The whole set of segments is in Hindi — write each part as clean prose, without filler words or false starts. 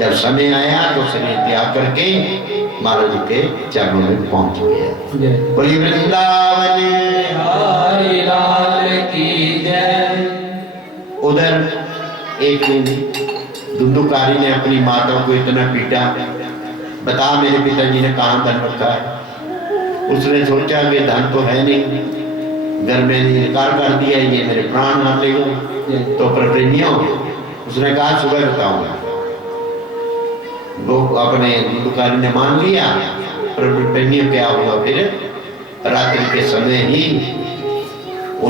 जब समय आया तो शरीर त्याग करके महाराज जी के चरणों में पहुंच गया। बोलिए वृंदावन हरि लाल की जय। उधर एक धुंधुकारी ने अपनी माता को इतना पीटा, बता मेरे पिताजी ने कहाँ धन रखा है। उसने सोचा कि धन तो है नहीं, घर में इनकार कर दिया, ये मेरे प्राण मार लेगा। तो प्रेमियों उसने कहा सुबह बताऊंगा। वो अपने धुंधुकारी ने मान लिया। प्रेमियों क्या हुआ, फिर रात्रि के समय ही वो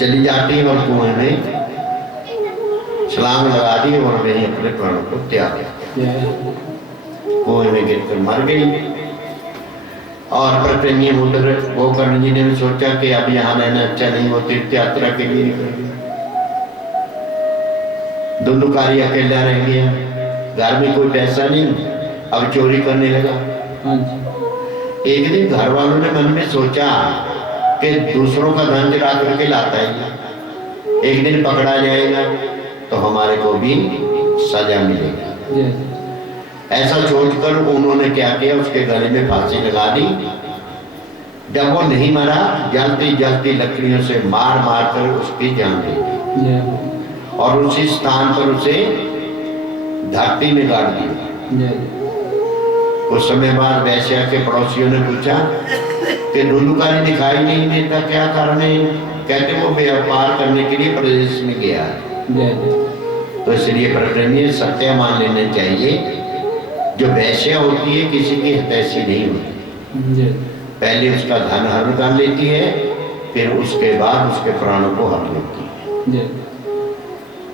चली जाती और कुएं में छलांग लगा दी और वही अपने प्राण को त्याग दिया। कुएं में गिरकर मर गई। और प्रेमी उधर गोकर्ण जी ने भी सोचा कि अब यहाँ रहना अच्छा नहीं, वो तीर्थ यात्रा के लिए निकल गया। धुंधुकारी अकेला रह गया, घर में कोई पैसा नहीं, अब चोरी करने लगा। एक दिन घर वालों ने मन में सोचा कि दूसरों का धन चुरा करके लाता है, एक दिन पकड़ा जाएगा तो हमारे को भी सजा मिलेगी। ऐसा सोचकर उन्होंने क्या किया, उसके गले में फांसी लगा दी। जब वो नहीं मरा, जलती जलती लकड़ियों से मार मार कर उसकी जान दे दी और उसी स्थान पर उसे धरती में गाड़ दिया। कुछ समय बाद वैश्या के पड़ोसियों ने पूछा कि धुंधुकारी दिखाई नहीं देता, क्या कारण है? कहते वो व्यापार करने के लिए प्रदेश में गया है। तो इसलिए प्रेमी सत्य मान लेना चाहिए, जो वैश्या होती है किसी की हितैषी नहीं होती। पहले उसका धन हरण कर लेती है, फिर उसके बाद उसके प्राणों को हर लेती है।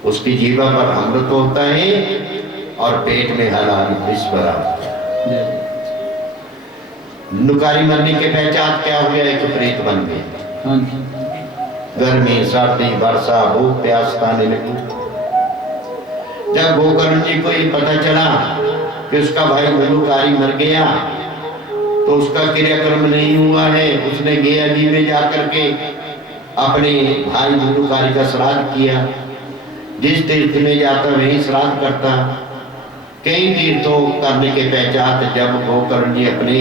उसकी जीवा पर अमृत होता है और पेट में हलाल विष भरा होता है। धुंधुकारी मरने के पहचान क्या हो गया, एक प्रेत बन गया। गर्मी सर्दी वर्षा भूख प्यास खाने लगी। जब गोकर्ण जी को ये पता चला कि उसका भाई धुंधुकारी मर गया, तो उसका क्रियाक्रम नहीं हुआ है, उसने गया जी में जाकर के अपने भाई धुंधुकारी का श्राद्ध किया। जिस तीर्थ में जाता वहीं श्राद्ध करता। कई तीर्थों करने के पश्चात जब गोकर्ण जी अपने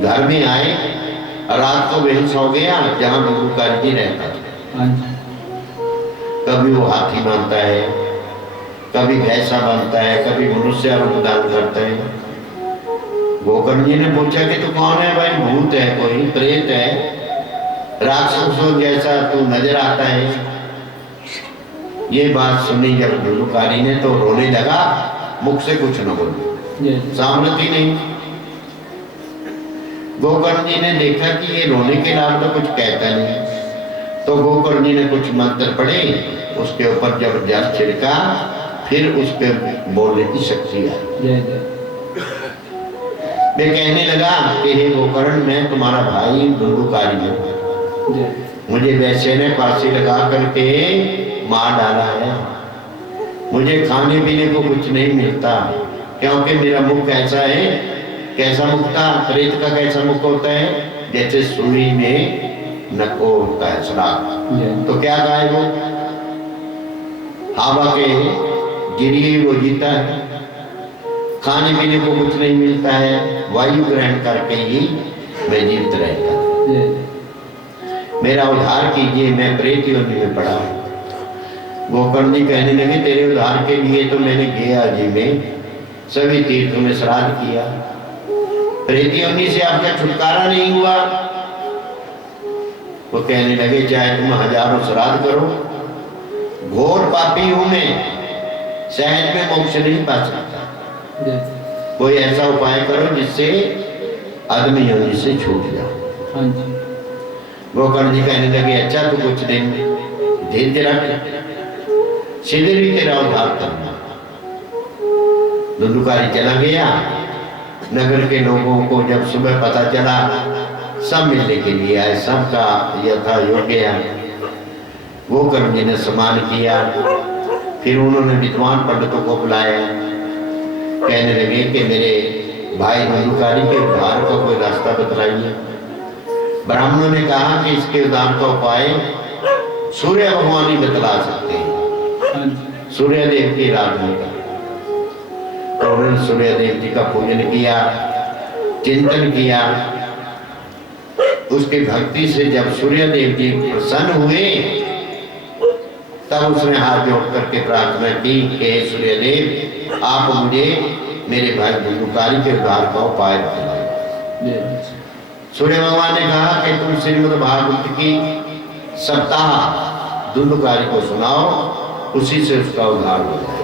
घर में आए, रात को वहीं सो गया जहां धुंधुकारी जी रहता था। कभी वो हाथी बनता है, कभी भैंसा बनता है, कभी मनुष्य रूप धारण करता है। गोकर्ण जी ने पूछा कि तू कौन है भाई? भूत है, कोई प्रेत है, राक्षसों जैसा तू नजर आता है। ये बात सुनी जब धुंधुकारी ने तो रोने लगा, मुख से कुछ न बोली, सामर्थ्य नहीं। गोकर्ण जी ने देखा कि ये रोने के नाम तो कुछ कहता नहीं, तो गोकर्ण जी ने कुछ मंत्र पढ़े, उसके ऊपर जब जल छिड़का, फिर उस पे बोलने की शक्ति आई। मैं कहने लगा कि हे गोकर्ण, मैं तुम्हारा भाई धुंधुकारी हूँ, मुझे वैसे ने फांसी लगा करके मार डाला है। मुझे खाने पीने को कुछ नहीं मिलता, क्योंकि मेरा मुख ऐसा है। कैसा मुख था? प्रेत का कैसा मुख होता है? जैसे सुई में नको होता है श्राप। तो क्या गाय वो हवा के गिरी वो जीता है। खाने पीने को कुछ नहीं मिलता है, वायु ग्रहण करके ही मैं जीवित रहता। मेरा उद्धार कीजिए, मैं प्रेत योनि में पड़ा हूँ। गोकर्ण जी कहने लगे तेरे उद्धार के लिए तो मैंने गया जी में सभी तीर्थों में श्राद्ध किया, प्रेत योनि से आपका छुटकारा नहीं हुआ। वो कहने लगे चाहे तुम हजारों श्राद्ध करो, घोर पापी हूं मैं, सहज में मोक्ष नहीं पा सकता। कोई ऐसा उपाय करो जिससे आदमी योनि से छूट जाओ। गोकर्ण जी कहने लगे अच्छा तू कुछ दिन धीरज रख, शीघ्र ही तेरा उद्धार करना। धुंधुकारी चला गया। नगर के लोगों को जब सुबह पता चला, सब मिलने के लिए आए, सबका यथा योग्य गोकर्ण जी ने सम्मान किया। फिर उन्होंने विद्वान पंडितों को बुलाया, कहने लगे कि मेरे भाई धुंधुकारी के उद्धार का कोई रास्ता बतलाइए। ब्राह्मणों ने कहा कि इसके उद्धार का उपाय सूर्य भगवान ही बतला सकते हैं, सूर्य देव की आराधना का। तो उन्होंने सूर्य देव जी का पूजन किया, चिंतन किया। उसकी भक्ति से जब सूर्य देव जी प्रसन्न हुए तब उसने हाथ जोड़ करके प्रार्थना की कि हे सूर्य देव, आप मुझे मेरे भाई धुंधुकारी के उद्धार का उपाय बताइए। सूर्य भगवान ने कहा कि तुम श्रीमद् भागवत की सप्ताह धुंधुकारी को सुनाओ, उसी से उसका उद्धार हो जाए।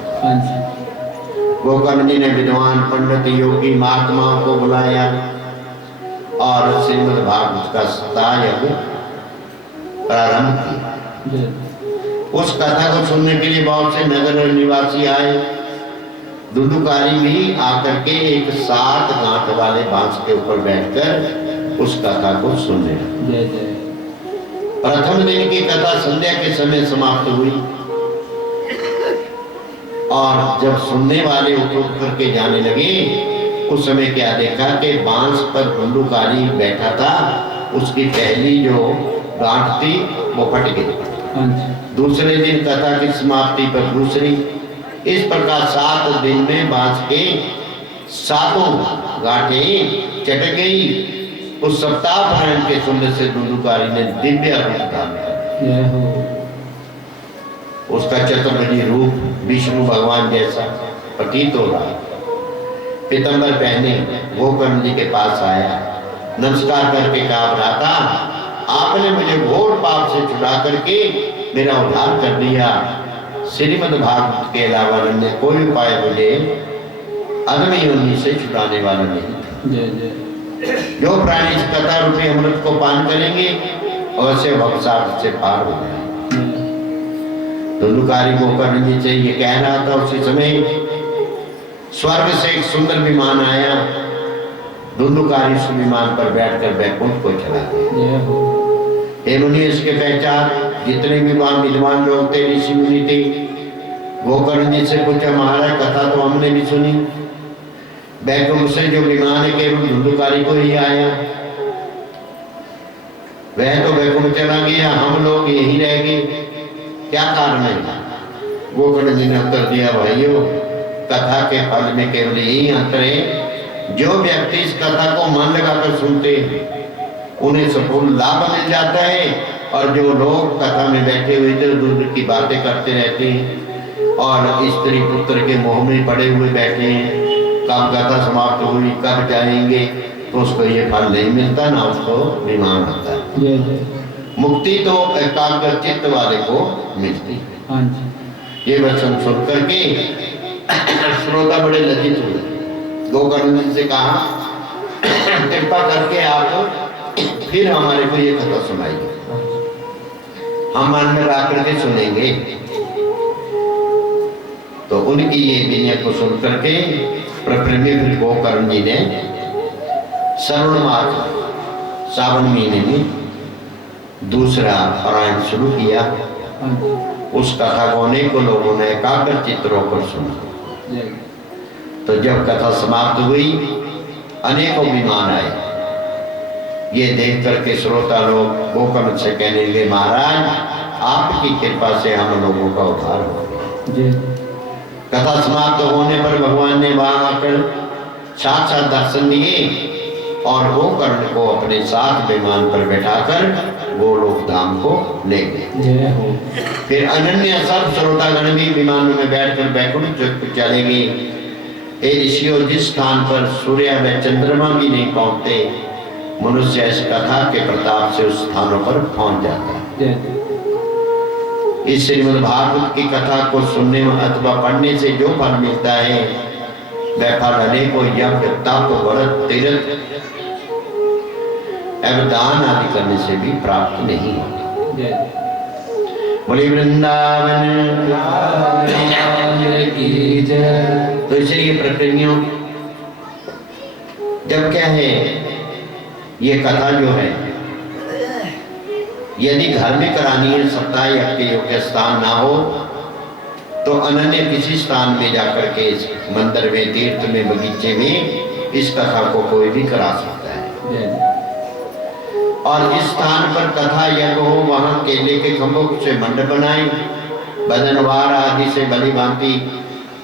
गोकर्ण जी ने विद्वान पंडित योगी महात्माओं को बुलाया और श्रीमद् भागवत का सप्ताह यज्ञ प्रारंभ किया। उस कथा को सुनने के लिए बहुत से नगर निवासी आए। धुंधुकारी भी आकर के एक 7 गांठ वाले बांस के ऊपर बैठकर उस कथा को सुनने लगे। प्रथम दिन की कथा संध्या के समय समाप्त हुई और जब सुनने वाले उठ करके जाने लगे, उस समय क्या देखा कि बांस पर धुंधुकारी बैठा था, उसकी पहली जो गांठ थी वो फट गई। दूसरे दिन कथा की समाप्ति पर दूसरी, इस प्रकार 7 दिन में बांस के 7 गांठें चट गई। उस सप्ताह पारायण के सुनने से धुंधुकारी ने दिव्य रूप धारण किया। उसका चतुर्भुजी रूप विष्णु भगवान जैसा प्रतीत हो रहा। पीतंबर पहने गोकर्ण जी के पास आया, नमस्कार करके कहा, भ्राता, आपने मुझे घोर पाप से छुड़ा करके मेरा उद्धार कर दिया। श्रीमद् भागवत के अलावा अन्य कोई उपाय मुझे अग्नि योनि से छुड़ाने वाला नहीं। जो प्राणी इस कथा रूपी अमृत को पान करेंगे अवश्य भवसागर से पार हो जाएंगे। धुंधुकारी गोकर्ण जी से ये कह रहा था, उसी समय स्वर्ग से एक सुंदर विमान आया। धुंधुकारी उस विमान पर बैठकर बैकुंठ को चला गया। हे मुनि, इसके पहचान जितने भी वहां विद्वान लोग थे, ऋषि मुनि थे। गोकर्ण जी से पूछा, महाराज कथा तो हमने भी सुनी, बैकुंठ से जो विमान है केवल धुंधुकारी को ही आया, वह तो बैकुंठ चला गया, हम लोग यही रह गए, क्या कारण है? गोकर्ण जी ने उत्तर दिया, भाइयों, कथा के फल में केवल यही अंतर है, जो व्यक्ति इस कथा को मन लगाकर सुनते हैं उन्हें संपूर्ण लाभ मिल जाता है, और जो लोग कथा में बैठे हुए इधर उधर की बातें करते रहते हैं और स्त्री पुत्र के मोह में पड़े हुए बैठे हैं, कब कथा समाप्त हुई, कब जाएंगे, तो उसको ये फल नहीं मिलता, ना उसको विमान होता है। मुक्ति तो एकाग्र चित्त वाले को मिलती है। ये वचन सुन करके श्रोता बड़े लज्जित हुए। गोकर्ण जी से कहा, कृपा करके आप फिर हमारे को ये कथा सुनाइए, हम मन में आकर के सुनेंगे। तो उनकी ये विनय को सुन करके प्रप्रेमी फिर गोकर्ण जी ने श्रावण मास सावन महीने में दूसरा पारायण शुरू किया। उस कथा को अनेकों लोगों ने एकाग्र चित्रों पर सुना। तो जब कथा समाप्त हुई, अनेकों विमान आए। ये देख करके श्रोता लोग गोकर्ण से कहने लगे, महाराज, आपकी कृपा से हम लोगों का उद्धार हो गया। कथा समाप्त होने पर भगवान ने वहां आकर साक्षात दर्शन दिए और गोकर्ण को अपने साथ विमान पर बैठाकर गोलोक धाम को ले गए। फिर अनन्य सब श्रोतागण भी विमानों में बैठकर बैकुंठ चले गए। हे ऋषियों, जिस स्थान पर सूर्य व चंद्रमा भी नहीं पहुंचते, मनुष्य इस कथा के प्रताप से उस स्थानों पर पहुंच जाता है। इस श्रीमद् भागवत की कथा को सुनने अथवा पढ़ने से जो फल मिलता है, वह फल अनेकों यज्ञ, तप, व्रत, तीर्थ एवं दान आदि करने से भी प्राप्त नहीं होता। बोले वृंदावन की जय। तो इसलिए प्रकृतियों, जब क्या है, ये कथा जो है, यदि घर में करानी है, सप्ताह यज्ञ के योग्य स्थान ना हो, तो अनन्य किसी स्थान में जाकर के इस मंदिर में, तीर्थ में, बगीचे में इस कथा को कोई भी करा सकता है। और इस स्थान पर कथा यज्ञ हो, वहां केले के खंभों से मंडप बनाए, भजनवार आदि से भली भांति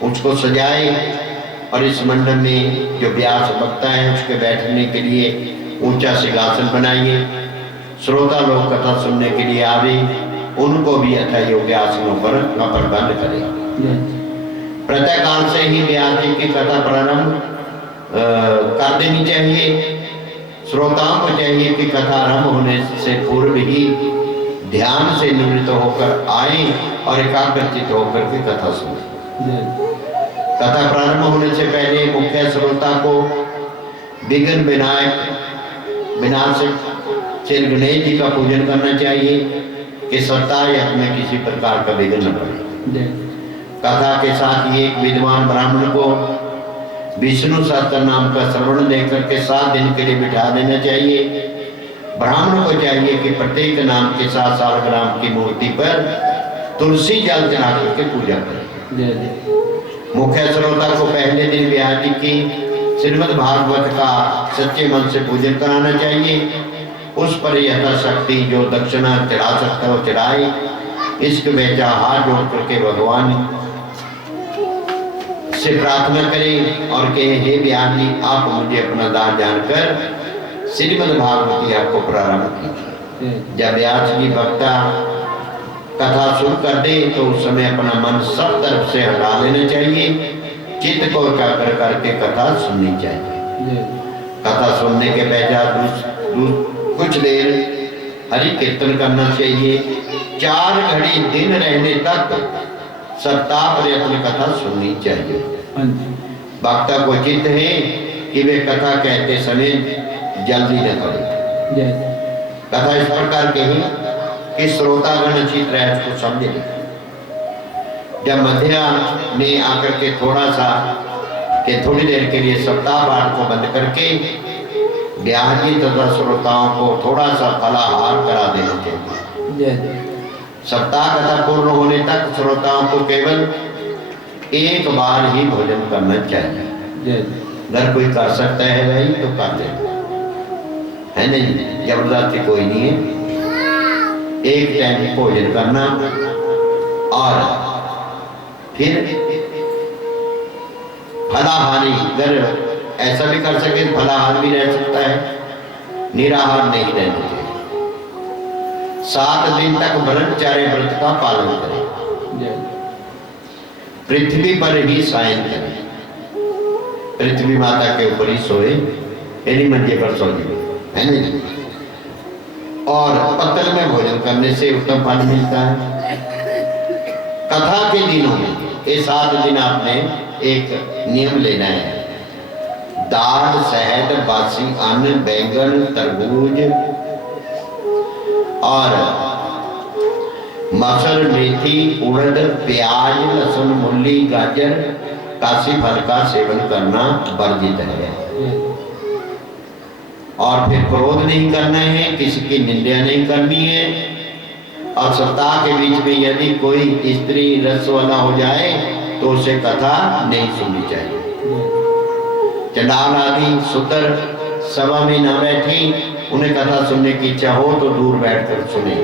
उसको सजाए और इस मंडप में जो व्यास वक्ता है उसके बैठने के लिए ऊंचा सिंहासन बनाइए। श्रोता लोग कथा सुनने के लिए आवे, उनको भी यथा योग्य आसनों पर प्रबंध करें। प्रातः काल से ही व्यास जी की कथा प्रारंभ कर देनी चाहिए। श्रोताओं को चाहिए कि कथा आरंभ होने से पूर्व ही ध्यान से निवृत्त होकर आए और एकाग्रचित होकर के कथा सुने। कथा प्रारंभ होने से पहले मुख्य श्रोता को विघ्न विनाशक श्री गणेश जी का पूजन करना चाहिए कि सप्ताह में किसी प्रकार का विघ्न न पड़े। कथा के साथ ही एक विद्वान ब्राह्मण को विष्णु सहस्त्र नाम का श्रवण देकर के 7 दिन के लिए बिठा देना चाहिए। ब्राह्मण को चाहिए कि प्रत्येक नाम के साथ सालग्राम की मूर्ति पर तुलसी जल चढ़ा करके पूजा करें। मुख्य श्रोता को पहले दिन व्यास जी की श्रीमद् भागवत का सच्चे मन से पूजन कराना चाहिए। उस पर यथाशक्ति जो दक्षिणा चढ़ा सकता हो चढ़ाए। इसके बेचा हाथ जोड़ करके भगवान से प्रार्थना करें और कहे, हे व्यास जी आप मुझे अपना दान जानकर श्रीमद् भागवती आपको प्रारंभ कीजिए। जब व्यास जी वक्ता कथा शुरू कर दे तो उस समय अपना मन सब तरफ से हटा लेना चाहिए। चित्त को एकाग्र करके कथा सुननी चाहिए। कथा सुनने के पश्चात कुछ देर हरि कीर्तन करना चाहिए। 4 घड़ी दिन रहने तक सप्ताह प्रयत्न कथा सुननी चाहिए। वक्ता को चित्त है कि वे कथा कहते समय जल्दी न करें। कथा इस प्रकार कही कि श्रोतागण चित रहे उसको समझे। जब मध्या में आकर के थोड़ी देर के लिए सप्ताह पाठ को बंद करके व्यास जी तथा श्रोताओं को थोड़ा सा फलाहार करा देना चाहिए। सप्ताह कथा पूर्ण होने तक श्रोताओं को केवल एक बार ही भोजन करना चाहिए। अगर कोई कर सकता है भाई तो कर ले, है नहीं, जबरदस्ती कोई नहीं है। एक टाइम भोजन करना और फिर फलाहारी, अगर ऐसा भी कर सके फलाहार भी रह सकता है, निराहार नहीं रहना चाहिए। 7 दिन तक ब्रह्मचार्य व्रत का पालन करें। पृथ्वी पर ही शयन करें। पृथ्वी माता के ऊपर ही सोए, यानी मंजे पर सो है नहीं। और पत्तल में भोजन करने से उत्तम फल मिलता है। कथा के दिनों में ये 7 दिन आपने एक नियम लेना है। दाल, शहद, बासी अन्न, बैंगन, तरबूज और मटर, मेथी, उड़द, प्याज, लहसुन, मूली, गाजर, काशी फल का सेवन करना वर्जित है। और फिर क्रोध नहीं करना है, किसी की निंदा नहीं करनी है। और सप्ताह के बीच में यदि कोई स्त्री रस वाला हो जाए तो उसे कथा नहीं सुननी चाहिए। चंडाल आदि सुतर सभा में न बैठी, उन्हें कथा सुनने की इच्छा हो तो दूर बैठकर सुने।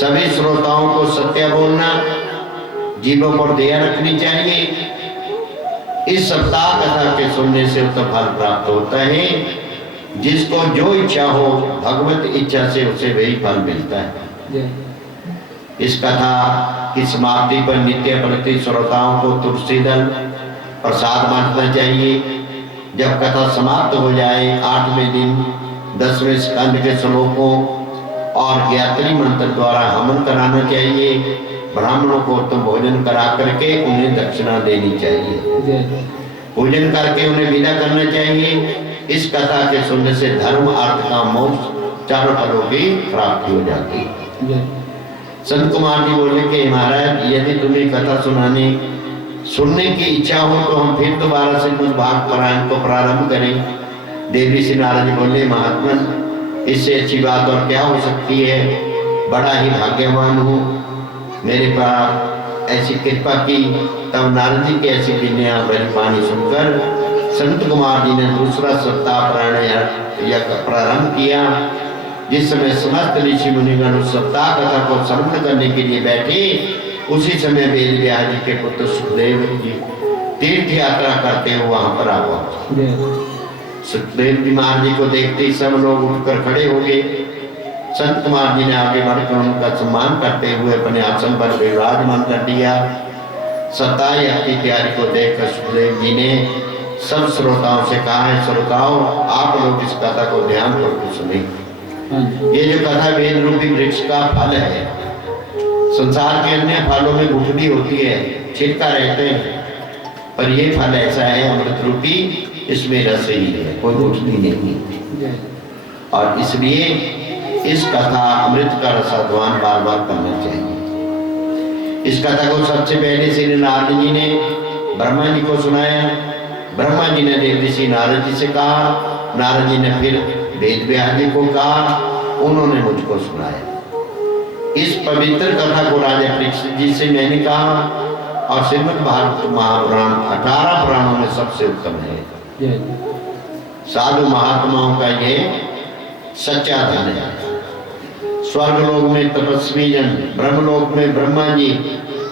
सभी श्रोताओं को सत्य बोलना, जीवों पर दया रखनी चाहिए। इस सप्ताह कथा के सुनने से उत्तम फल प्राप्त होता है। जिसको जो इच्छा हो भगवत इच्छा से उसे वही फल मिलता है। इस कथा की समाप्ति पर नित्य प्रति श्रोताओं को तुलसी दल प्रसाद बांटना चाहिए। जब कथा समाप्त हो जाए 8वें दिन 10वें स्कंद के श्लोकों और गायत्री मंत्र द्वारा हवन कराना चाहिए। ब्राह्मणों को उत्तम भोजन करा करके उन्हें दक्षिणा देनी चाहिए। पूजन करके उन्हें विदा करना चाहिए। इस कथा के सुनने से धर्म, अर्थ, काम, मोक्ष 4 फलों की प्राप्ति हो जाती है। संत कुमार जी बोले कि महाराज यदि तुम्हें कथा सुनने की इच्छा हो तो हम फिर दोबारा से कुछ भाग पारायण को प्रारंभ करें। देवी श्री नारद जी बोले महात्मन इससे अच्छी बात और क्या हो सकती है। बड़ा ही भाग्यवान हूँ, मेरे पास ऐसी कृपा की। तब नारद जी की ऐसी विनया भरी वाणी सुनकर संत कुमार जी ने दूसरा सप्ताह प्राणायाम प्रारंभ किया। जिस समय समस्त ऋषि मुनिगण उस सप्ताह कथा को श्रवण करने के लिए बैठे, उसी समय वेद व्यास जी के पुत्र सुखदेव जी तीर्थ यात्रा करते हुए वहां पर आ पहुंचे। सुखदेव जी महाराज जी को देखते ही सब लोग उठकर खड़े हो गए। संत कुमार जी ने आगे बढ़कर उनका सम्मान करते हुए अपने आसन पर विराजमान कर दिया। सताई की तैयारी को देखकर सुखदेव जी ने सब श्रोताओं से कहा है, श्रोताओं आप लोग इस कथा को ध्यान करके सुने। ये जो कथा वेद रूपी वृक्ष का फल है। संसार के अन्य फलों में गुठली होती है, छिलका रहते हैं, पर ये फल ऐसा है अमृत रूपी, इसमें रस ही है, कोई गुठली नहीं। और इसलिए इस कथा अमृत का रसाध्वान बार बार करना चाहिए। इस कथा को सबसे पहले श्री नारद जी ने ब्रह्मा जी को सुनाया। ब्रह्मा जी ने देव ऋषि नारद जी से कहा, नारद जी ने फिर वेद व्यास जी को कहा, उन्होंने मुझको सुनाया। इस पवित्र कथा को राजा परीक्षित जी से मैंने कहा और श्रीमद् भागवत महापुराण 18 पुराणों में सबसे उत्तम है। साधु महात्माओं का ये सच्चा धन है। स्वर्गलोक में तपस्वी जन, ब्रह्मलोक में ब्रह्मा जी,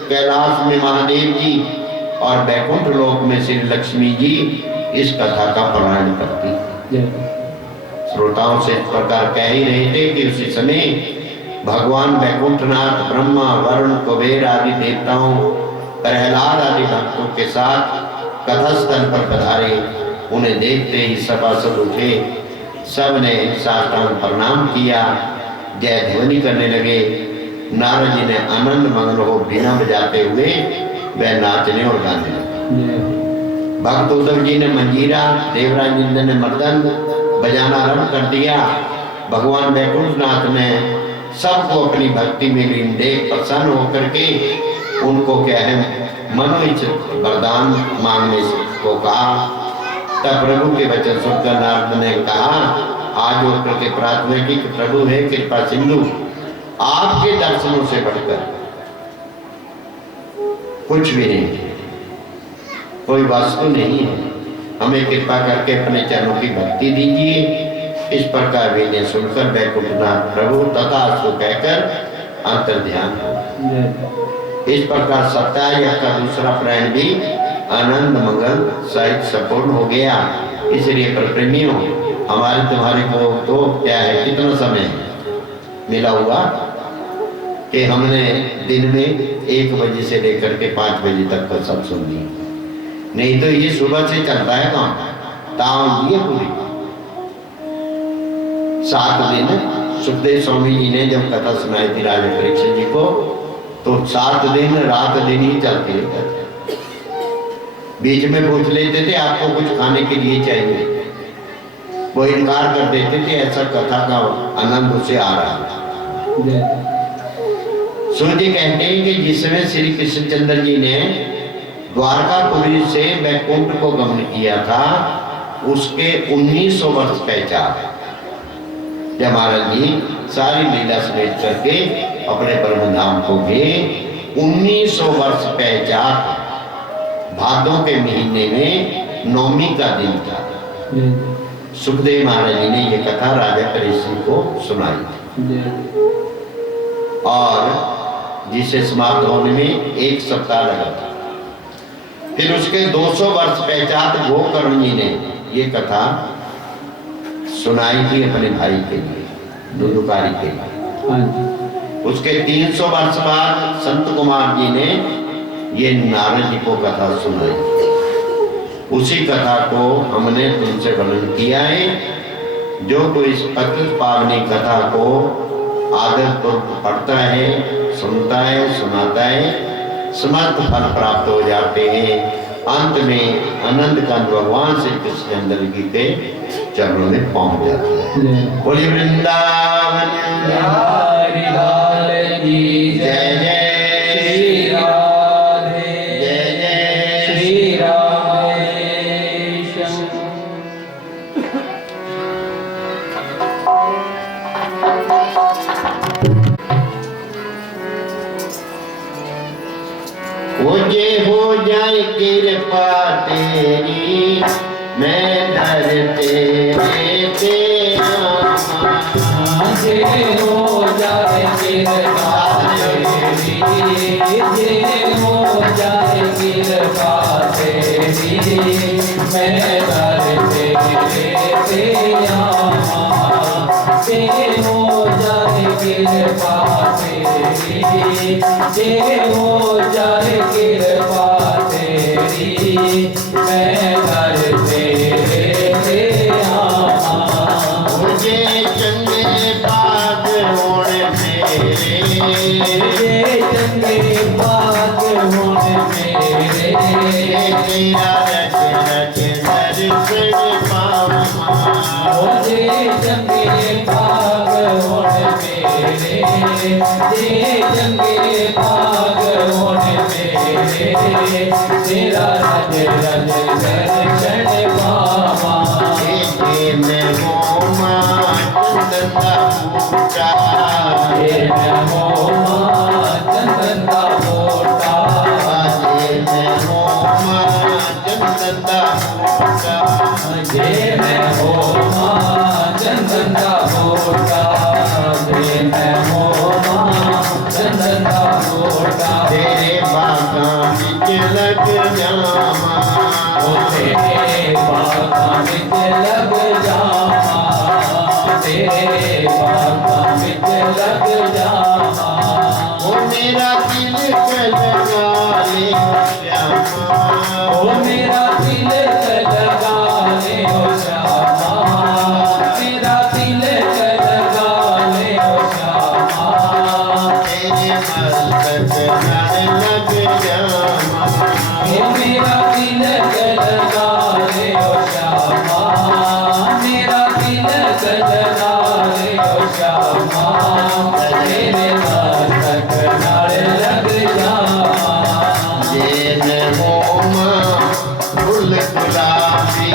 कैलाश में महादेव जी और बैकुंठ लोक में श्री लक्ष्मी जी इस कथा का पारायण करती। श्रोताओं से इस प्रकार कह ही रहे थे कि उसी समय भगवान बैकुंठनाथ ब्रह्मा, वरुण, कुबेर आदि देवताओं, प्रहलाद आदि भक्तों के साथ कथा स्थल पर पधारे। उन्हें देखते ही सभासद उठे, सब ने साष्टांग प्रणाम किया, जय ध्वनि करने लगे। नारद जी ने आनंद मग्न हो बीना बजाते हुए वह नाचने और गाने लगे। भक्त उद्धव जी ने मंजीरा, देवराज इंद्र ने मृदंग बजाना आरंभ कर दिया। भगवान बैकुंठनाथ ने सबको अपनी भक्ति में लीन देख प्रसन्न होकर के उनको क्या है मनोइच्छित वरदान मांगने को कहा। तब प्रभु के वचन सुनकर नारद ने कहा, आज वो करके प्रार्थना की कि प्रभु है कृपा सिंधु, आपके दर्शनों से बढ़कर कुछ भी नहीं, कोई वस्तु नहीं है, हमें कृपा करके अपने चरणों की भक्ति दीजिए। इस प्रकार विनय सुनकर बैकुंठनाथ प्रभु तथास्तु कहकर अंतर्ध्यान हो। इस प्रकार सत्याग्रह का दूसरा प्रयाण भी आनंद मंगल सहित संपूर्ण हो गया। इसलिए प्रेमियों, हमारे तुम्हारे को तो क्या है, कितना समय मिला हुआ कि हमने दिन में 1 बजे से लेकर के 5 बजे तक का सब सुन लिया। नहीं तो ये सुबह से चलता है काम, ताव दिए पूरी 7 दिन। सुखदेव स्वामी जी ने जब कथा सुनाई थी राजा परीक्षित जी को, तो 7 दिन रात दिन ही चलती रहता था। बीच में पूछ लेते थे आपको कुछ खाने के लिए चाहिए, वो इनकार कर देते थे, ऐसा कथा का आनंद उसे आ रहा है। सूर्य कहते हैं कि जिसमें श्री कृष्णचंद्र जी ने द्वारकापुरी से बैकुंठ को गमन किया था, उसके 1900 वर्ष पहचान जब महाराज जी सारी लीला समेट करके अपने परम धाम को गए। 1900 वर्ष पहचान भादों के महीने में नौमी का दिन था। सुखदेव महाराज जी ने यह कथा राजा परीक्षित को सुनाई और जिसे समाप्त होने में 1 सप्ताह लगा था। फिर उसके 200 वर्ष पश्चात गोकर्ण जी ने ये कथा सुनाई थी अपने भाई के लिए, दुदुकारी के लिए। उसके 300 वर्ष बाद संत कुमार जी ने ये नारद जी को कथा सुनाई। उसी कथा को हमने तुमसे वर्णन किया है। जो कोई इस अत्यंत पावनी कथा को आदरपूर्वक पढ़ता है, सुनता है, सुनाता है, समस्त फल प्राप्त हो जाते हैं। अंत में आनंद का भगवान श्री कृष्णचंद्र जी के चरणों में पहुंच जाता है। बोलिए वृंदावन बिहारी लाल की जय जय श्री राधे जय जय श्री राधेश्याम। हो जाए कृपा तेरी, मैं डर तेरे तेरा जे हो जाए कृपा तेरी, जे हो जाए कृपा तेरी। पे आवा जे हो जाए कृपा तेरी जे हो जाए कृपा तेरी मैं घर तेरे आवा मुझे चंगे बाग होने मेरे ये चंगे बाग होने मेरे तेरा रच रच दर्शन पावा मुझे चंगे बाग होने मेरे ये चंगे बाग होने मेरे तेरा रज रज दर्शन पावा मैं हो मां चंदन का बूटा ये मैं हो मां चंदन का मोटा मैं हो मां चंदन का बूटा ये मैं हो मां चंदन का मोटा ये मैं हो मां चंदन का मोटा तेरे बागा बिच लग जावा ओ तेरे बागा बिच लग जावा तेरे बागा बिच लग जावा ओ मेरा दिल लगा ले श्यामा ओ मेरा दिल लगा ले ओ श्यामा मेरा दिल लगा ले ओ श्यामा तेरे मस्तक नाल लग जावा ओ मेरा दिल लगा ले ओ श्यामा मेरा दिल लगा ले ओ श्यामा तेरे मस्तक नाल लग जावा ये मैं हो मां फूल गुलाबी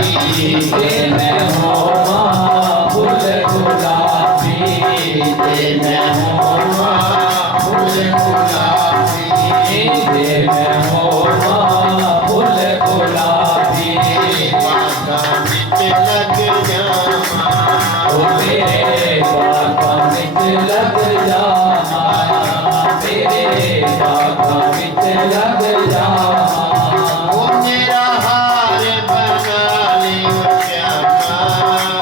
ये मैं हो मां फूल गुलाबी ये मैं हो मां फूल गुलाबी ये मैं हो मां फूल गुलाबी बागा बिच लग जावा ओ तेरे बागा बिच लग जावा तेरे बागा बिच लग जावा ओ मेरा हार बना ले श्यामा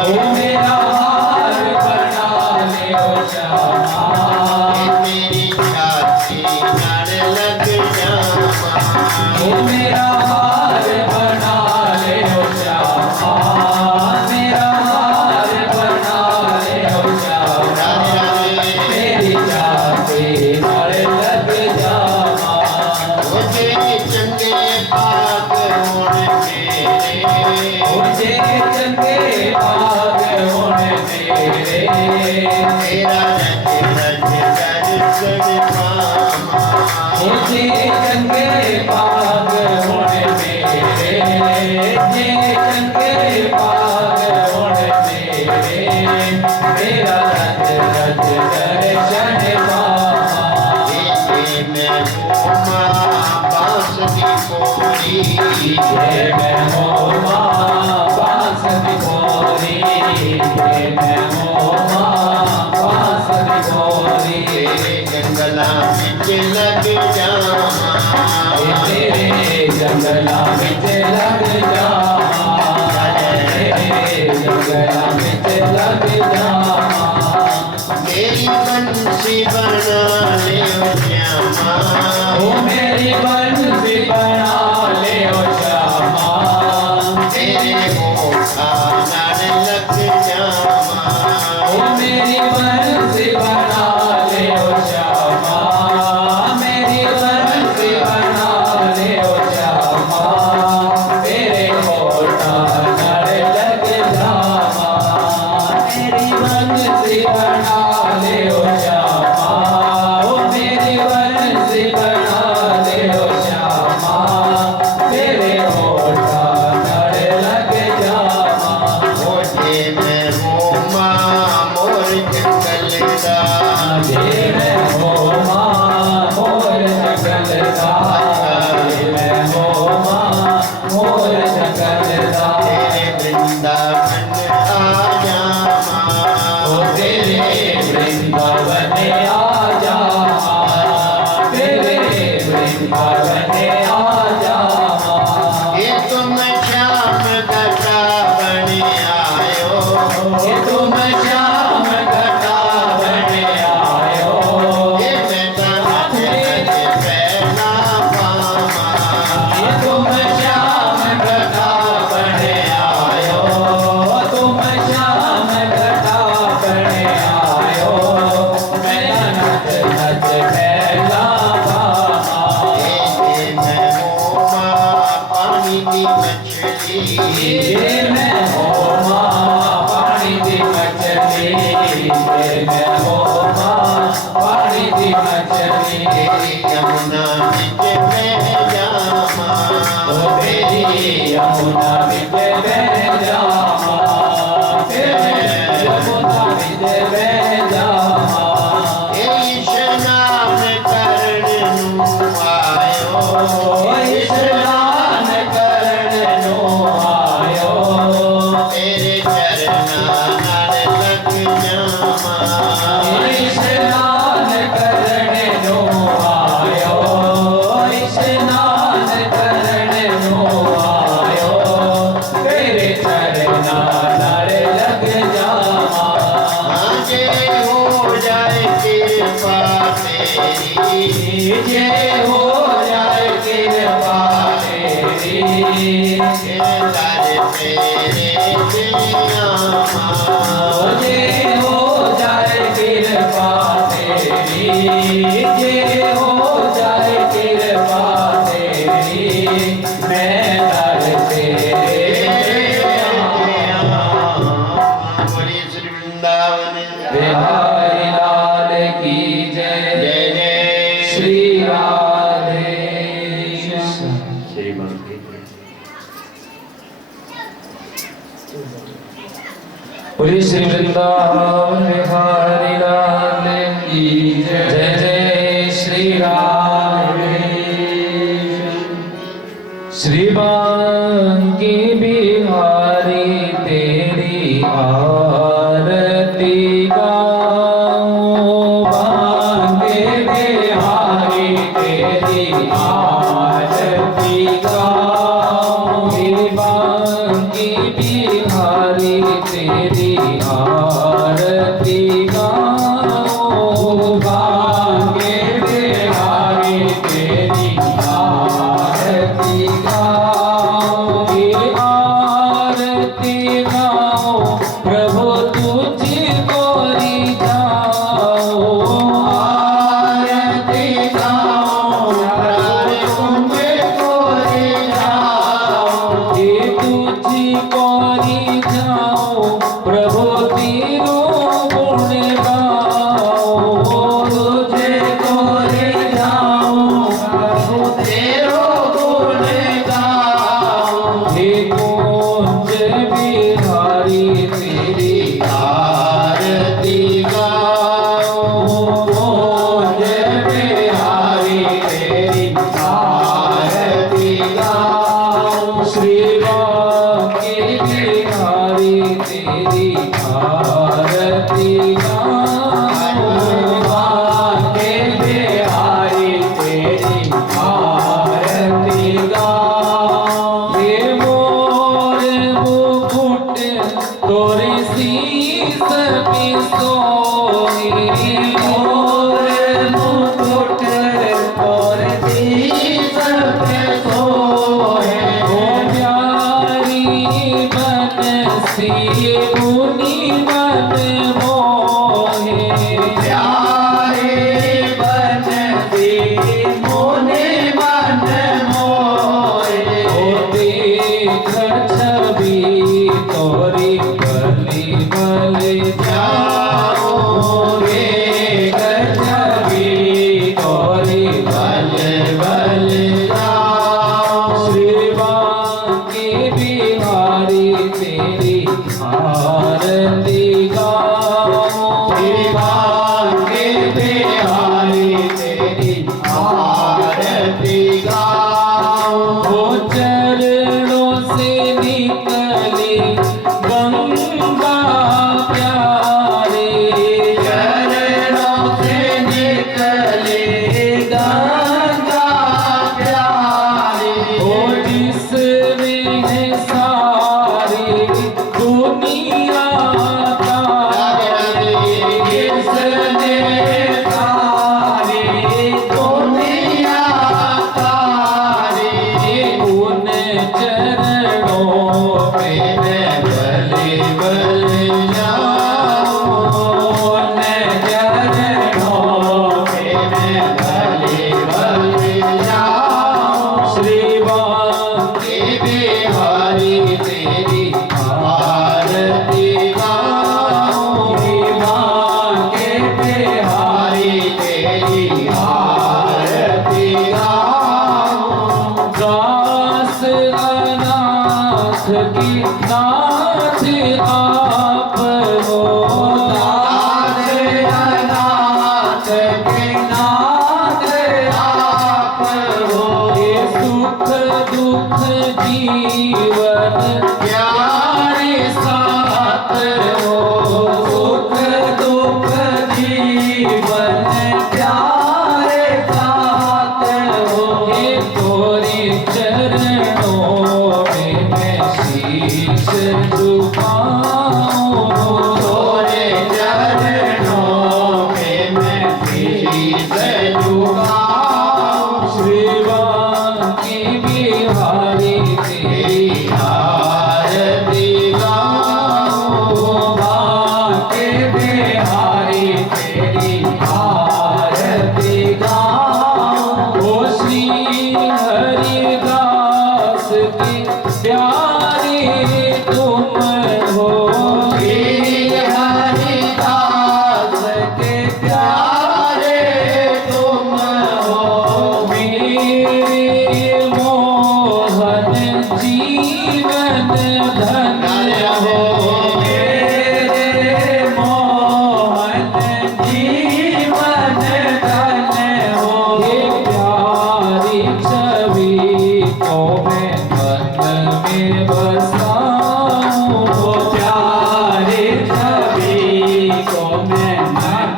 ओ मेरा हार बना ले ओ श्यामा मेरी छाती नाल लग जावा ओ मेरा हार बना ले ओ श्यामा मेरा हार बना ले ओ श्यामा मेरी छाती नाल लग जावा मुझे चंगे बाग होने मेरे मुझे चंगे बाग होने तेरे तेरा रच रच दर्शन पावा मुझे चंगे बाग होने मेरे ये चंगे बाग होने मेरे मेरा रज रज दर्शन पावा ये मैं हो मां बांस की कोरी ये मैं हो मां बांस की गोरी ये मैं हो मां बांस की गोरी तेरे जंगला बिच लग जावा तेरे जंगला बिच लग जावा तेरे जंगला बिच लग जावा मेरी बंसी बना ले श्यामा ओ मेरी बंसी बना ले ओ श्यामा तेरे होठा नाल लग जावा ओ मेरी बंसी बना ले ओ श्यामा मेरी बंसी बना ले ओ श्यामा तेरे होठा नाल लग जावा मेरी बंसी बना ले ओ श्यामा ओ मेरी बंसी बना ले ओ श्यामा तेरे होठा नाल लग जावा होठे जे मैं होवा पानी दी मछली जे मैं होवा पानी दी मछली यमुना बिच बह जामा ओ तेरी यमुना बिच बह जावा तेरी यमुना बिच बह जावा इशनान करन नू आयो इशनान करन नू आयो तेरे चरना नाल लग जामा इशनान करन नू आयो इशनान करन नू आयो तेरे चरना नाल लग जावा जे हो जाए कृपा तेरी जे हो जाए कृपा तेरी दर तेरे जियामा जे हो जाए कृपा तेरी जे हो जाए कृपा तेरी मैं दर तेरे बोलिए श्री वृंदावन बिहारी लाल की जय जय जय श्री राधे श्री मंगे बोलिए श्री वृंदावन बिहारी लाल की जय जय जय श्री राधे श्री बांके बिहारी तेरी आरती गाऊं बांके बिहारी तेरी आरती गाऊं हे बांके बिहारी तेरी आरती गाऊं बांके बिहारी तेरी आरती गाऊं हे आरती गाऊं प्रभु तुझको रिझाऊं आरती गाऊं प्रभु तुझको रिझाऊं हे तुझको रिझाऊं प्रभु तेरो गुण गाऊं तुझको रिझाऊं प्रभु तेरो गुण गाऊं हे कुंज बिहारी तेरी आरती गाऊं कुंज बिहारी तेरी आरती गाऊं श्री बांके बिहारी तेरी आरती गाऊं बांके बिहारी तेरी आरती गाऊं हे मोर मुकुट तोरे शीस पे सोहे मोर मुकुट तोरे शीस पे सोहे ओ प्यारी बनसी मुनि मन मोहे प्यारी बनसी मुनि मन मोहे ओ देख छवि तोरी बलि बलि जाओ देख छवि तोरी बलि बलि जाओ श्री बांके बिहारी तेरी आरती गाऊं श्री बांके बिहारी तेरी आरती गाऊं ओ चरणों से निकली गंगा प्यारे चरणों से निकले गंगा प्यारे ओ जिसमें है सारी दुनिया तारे जिसने सारी दुनिया तारे उन चरणों पे मैं बलि बलि जाऊं उन चरणों पे मैं बलि बलि जाऊं श्री बांके बिहारी तेरी नाथ आप हो नाथ अनाथ के नाथ आप हो ये सुख दुख जीवन प्यारे साथ हो सुख दुख जीवन प्यारे साथ हो ये तोरे चरणों में मैं शीश झुकाऊं तोरे चरणों में मैं शीश झुकाऊं श्रीवांकी बिहारी तेरी आरती गाऊं बांके बिहारी तेरी आरती गाऊं ओ श्री हरिदास की प्यारी तुम हो श्री हरिदास के प्यारे तुम हो मेरे मोहन जीवन धन्य हो मेरे मोहन जीवन धन्य हो ये प्यारी छवि को मैं मन में बसाऊं प्यारी छवि को मैं मन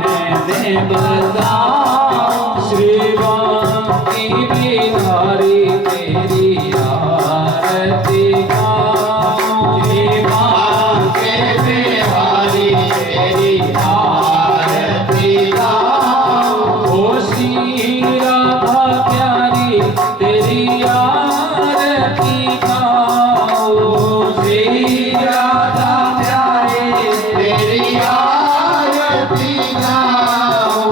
में बसाऊं श्रीवांकी बिहारी तेरी आरती गाऊं बांके बिहारी तेरी आरती गाऊं ओ श्री राधा प्यारी तेरी आरती गाऊं श्री राधा प्यारी तेरी आरती गाऊं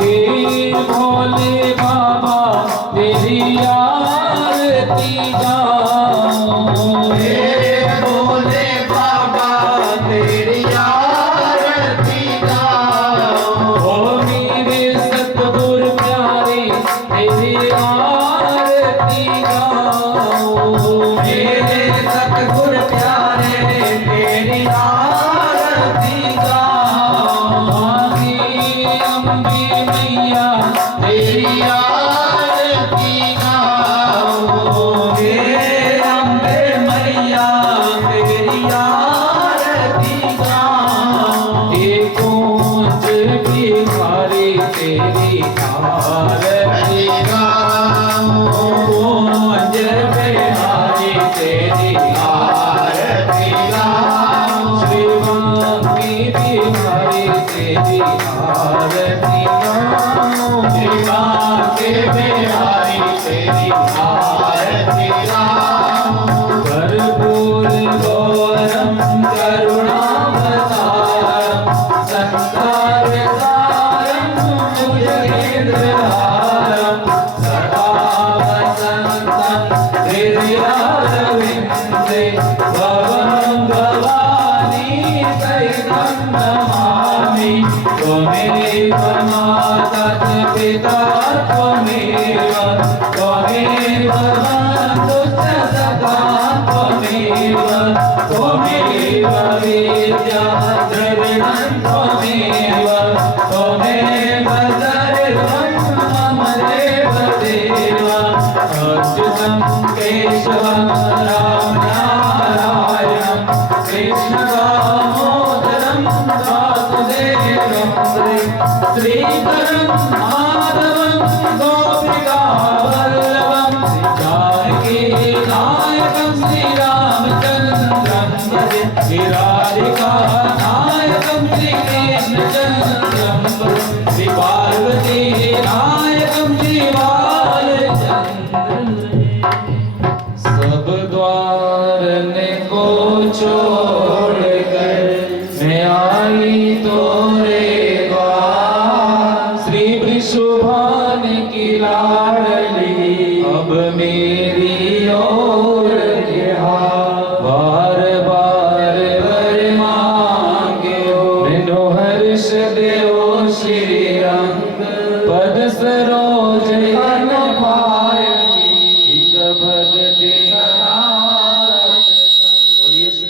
हे भोले बाबा तेरी आरती गाऊं मेरे भोले बाबा तेरी आरती गाऊं ओ मेरे सतगुर प्यारे तेरी आरती गाऊं मेरे सतगुर प्यारे तेरी आरती गाऊं आगे अम्बे मैया तेरी आरती गाऊं मेरे अम्बे मैया तेरी आरती गाऊं ये कूंज बिहारी तेरी आरती कूंज बिहारी तेरी आरती गाऊं श्रीवांकी बिहारी तेरी आरती गाऊं बांके बिहारी तेरी आरती गाऊं कर्पूर गौरम करुणावतारम संसारसारम भुजगेन्द्रहारम सदा वसन्तं हृदयारविन्दे भवं भवानी सहितं नमामि त्वमेव माता च पिता त्वमेव त्वमेव बन्धुश्च सखा त्वमेव त्वमेव विद्या द्रविणं त्वमेव त्वमेव सर्वं मम देव देव अच्युतं केशवं राम नारायणं कृष्ण दामोदरं वासुदेवं श्रीधरं माधवं गोपिकावल्लभं जानकी नायकं श्रीरामचन्द्रं भजे श्रीराधिका नायकं श्रीकृष्णचन्द्रं भजे श्रीपार्वती नायकं श्रीबालचन्द्रं सब द्वार को छोड़कर मैं आई तोरे द्वार श्री वृषभान की लाडली अब मेरी ओर बार बार वर मांगे हो हर्ष देव श्री रंग पद सरोज अन पाय भगति बोलिए श्री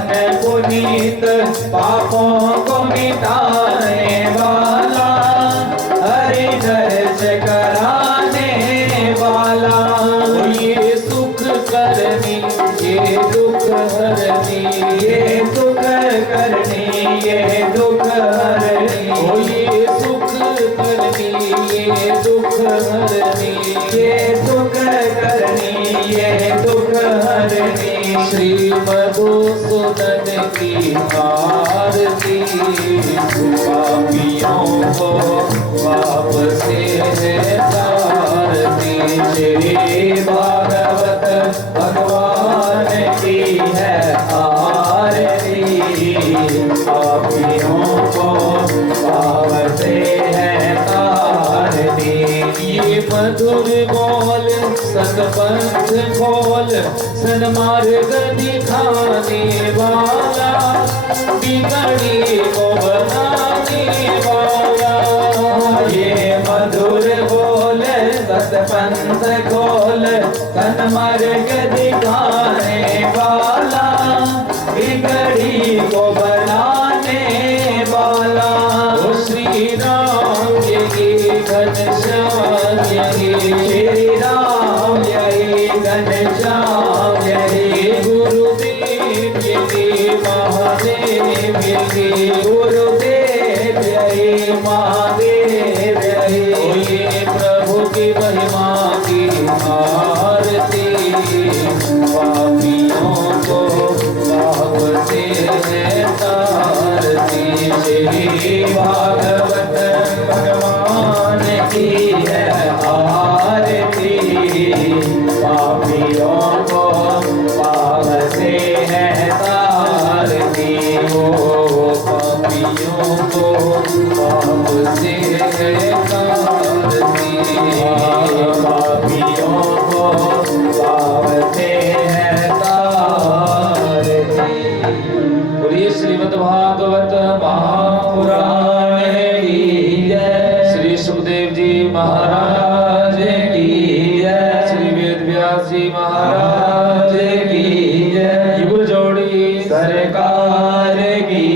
श्री मधुसूदन की आरती पापियों को पाप से है तारती श्री भागवत भगवान की है आरती पापियों को पाप से है तारती ये मधुर बोल सतपंथ खोल सन्मार्ग दिखाने वाला बिगड़ी को बनाने वाला ये मधुर बोल सतपंथ खोल सन्मार्ग दिखाने वाला बिगड़ी को बनाने वाला ओ श्री राम यही घनश्याम यही श्री राम यही घनश्याम यही गुरुदेव यही महादेव यही गुरुदेव यही महादेव यही ये प्रभु की महिमा की आरती पापियों को पाप से है तारती श्री भागवत भगवान की है आरती पापियों को पाप से है तारती ओ पापियों को पाप से है तारती पापियों को पाप से है तारती। बोलिए श्रीमद् भागवत महापुराण की जय। श्री सुखदेव जी महाराज की जय। श्री वेद व्यास जी महाराज की जय। युग जोड़ी सरकार की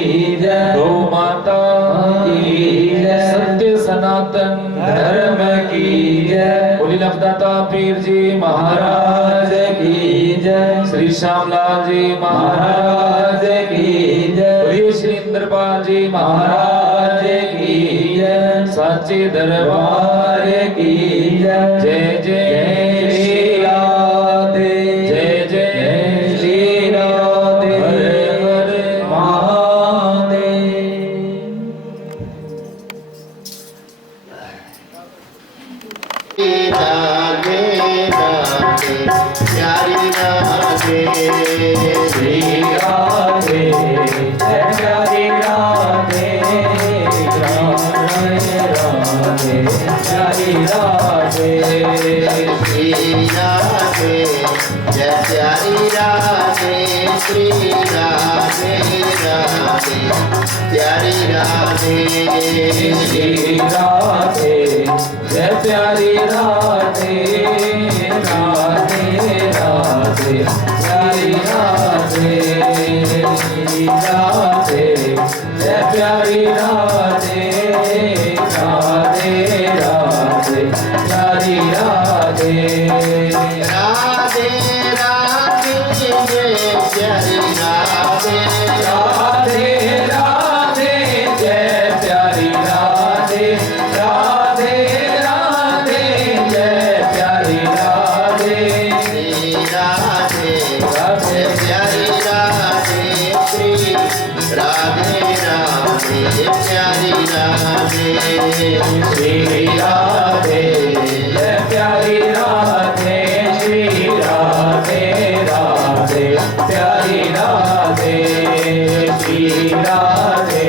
जय। गौ माता की जय। सत्य सनातन धर्म की जय। बोली लखदाता पीर जी महाराज की जय। श्री श्यामलाल जी महाराज की जय। बोलिए श्री इंद्रपाल जी महाराज की जय। साचे दरबार की जय। जय जय श्री राधे जय जय श्री राधे हर हर महादेव। राधे राधे प्यारी राधे श्री राधे जय प्यारी राधे राधे राधे प्यारी राधे श्री राधे जय प्यारी राधे श्री राधे राधे प्यारी राधे श्री राधे जय प्यारी राधे राधे राधे प्यारी राधे श्री राधे जय प्यारी राधे राधे राधे प्यारी राधे राधे राधे जय प्यारी राधे राधे राधे जय प्यारी राधे राधे राधे जय प्यारी राधे श्री राधे राधे प्यारी राधे श्री राधे राधे प्यारी राधे श्री राधे जय प्यारी राधे श्री राधे राधे प्यारी राधे श्री राधे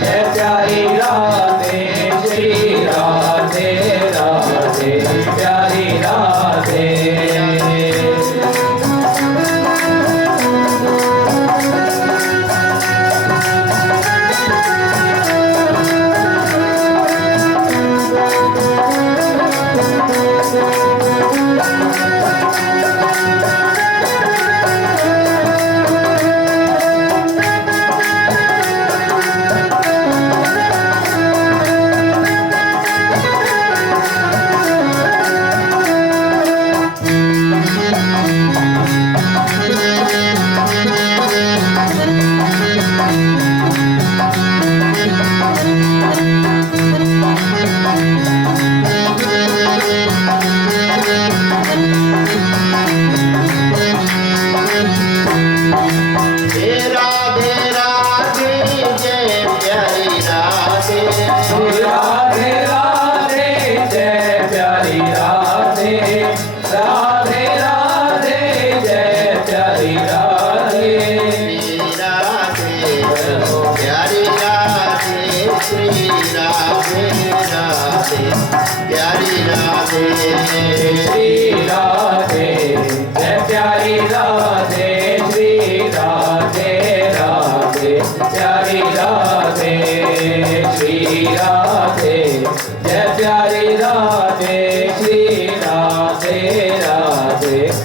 जय प्यारी राधे श्री राधे राधे प्यारी राधे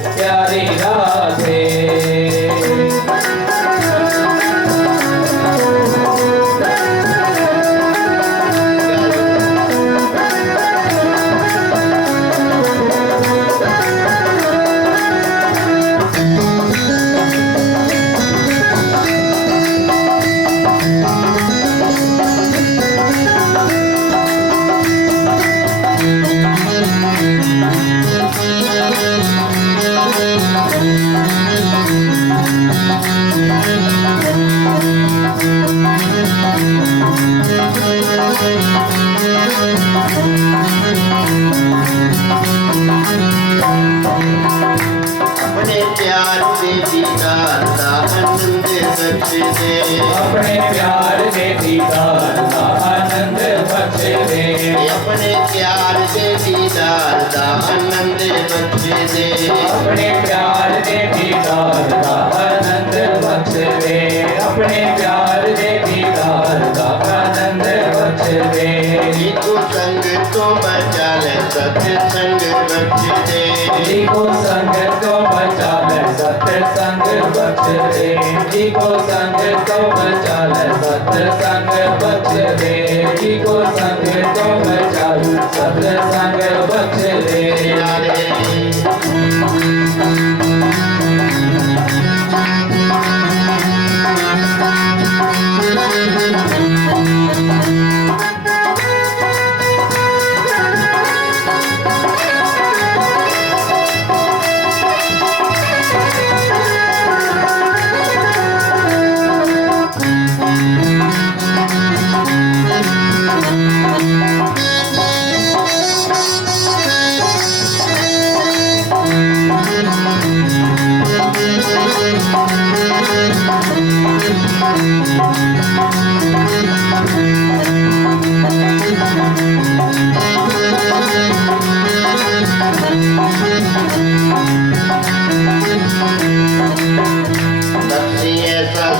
प्यारी राधे। अपने प्यार से दीदार का आनंद बख्श दे, अपने प्यार के दीदार का आनंद बख्श दे। अपने प्यार से दीदार का आनंद बख्श दे, अपने प्यार के दीदार का आनंद बख्श दे। अपने प्यार के दीदार का आनंद बख्श दे। जिको संग तो बचा ले सत्संग बख्श दे, जिको संग तो बचा ले सत्संग बख्श दे। जिको संग तो बचा ले सत्संग बख्श दे। जिको संग तो बचा ले सत्संग बख्श दे।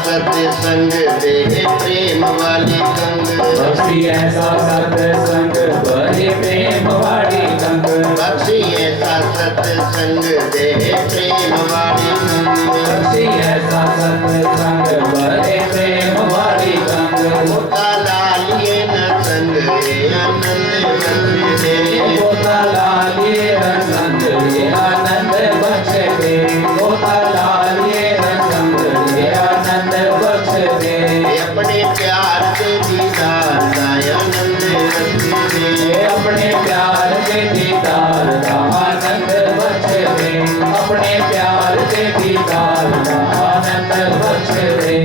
सत्संग दे प्रेम वाली कंग, बख्शी ऐसा सत्संग बड़े प्रेम वाली कंग। बख्शी ऐसा सत्संग दे प्रेम वाली कंग, बख्शी ऐसा सत्संग बड़े प्रेम वाली कंग। मोता लालिए न संग ये आनंद बख्श दे, मोता लालिए संग ये आनंद बख्श दे। मोता लालिए संग ये आनंद बख्श दे। अपने प्यार से दीदार का आनंद बख्श दे, अपने प्यार के दीदार का आनंद बख्श दे। अपने प्यार के दीदार का आनंद बख्श दे।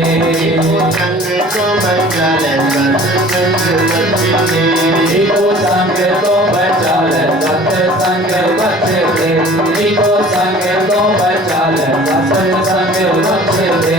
संग तो बचा ले सत्संग बख्श दे, जिको संग तो बचा ले सत्संग बख्श दे। जिको संग तो बचा ले सत्संग बख्श दे।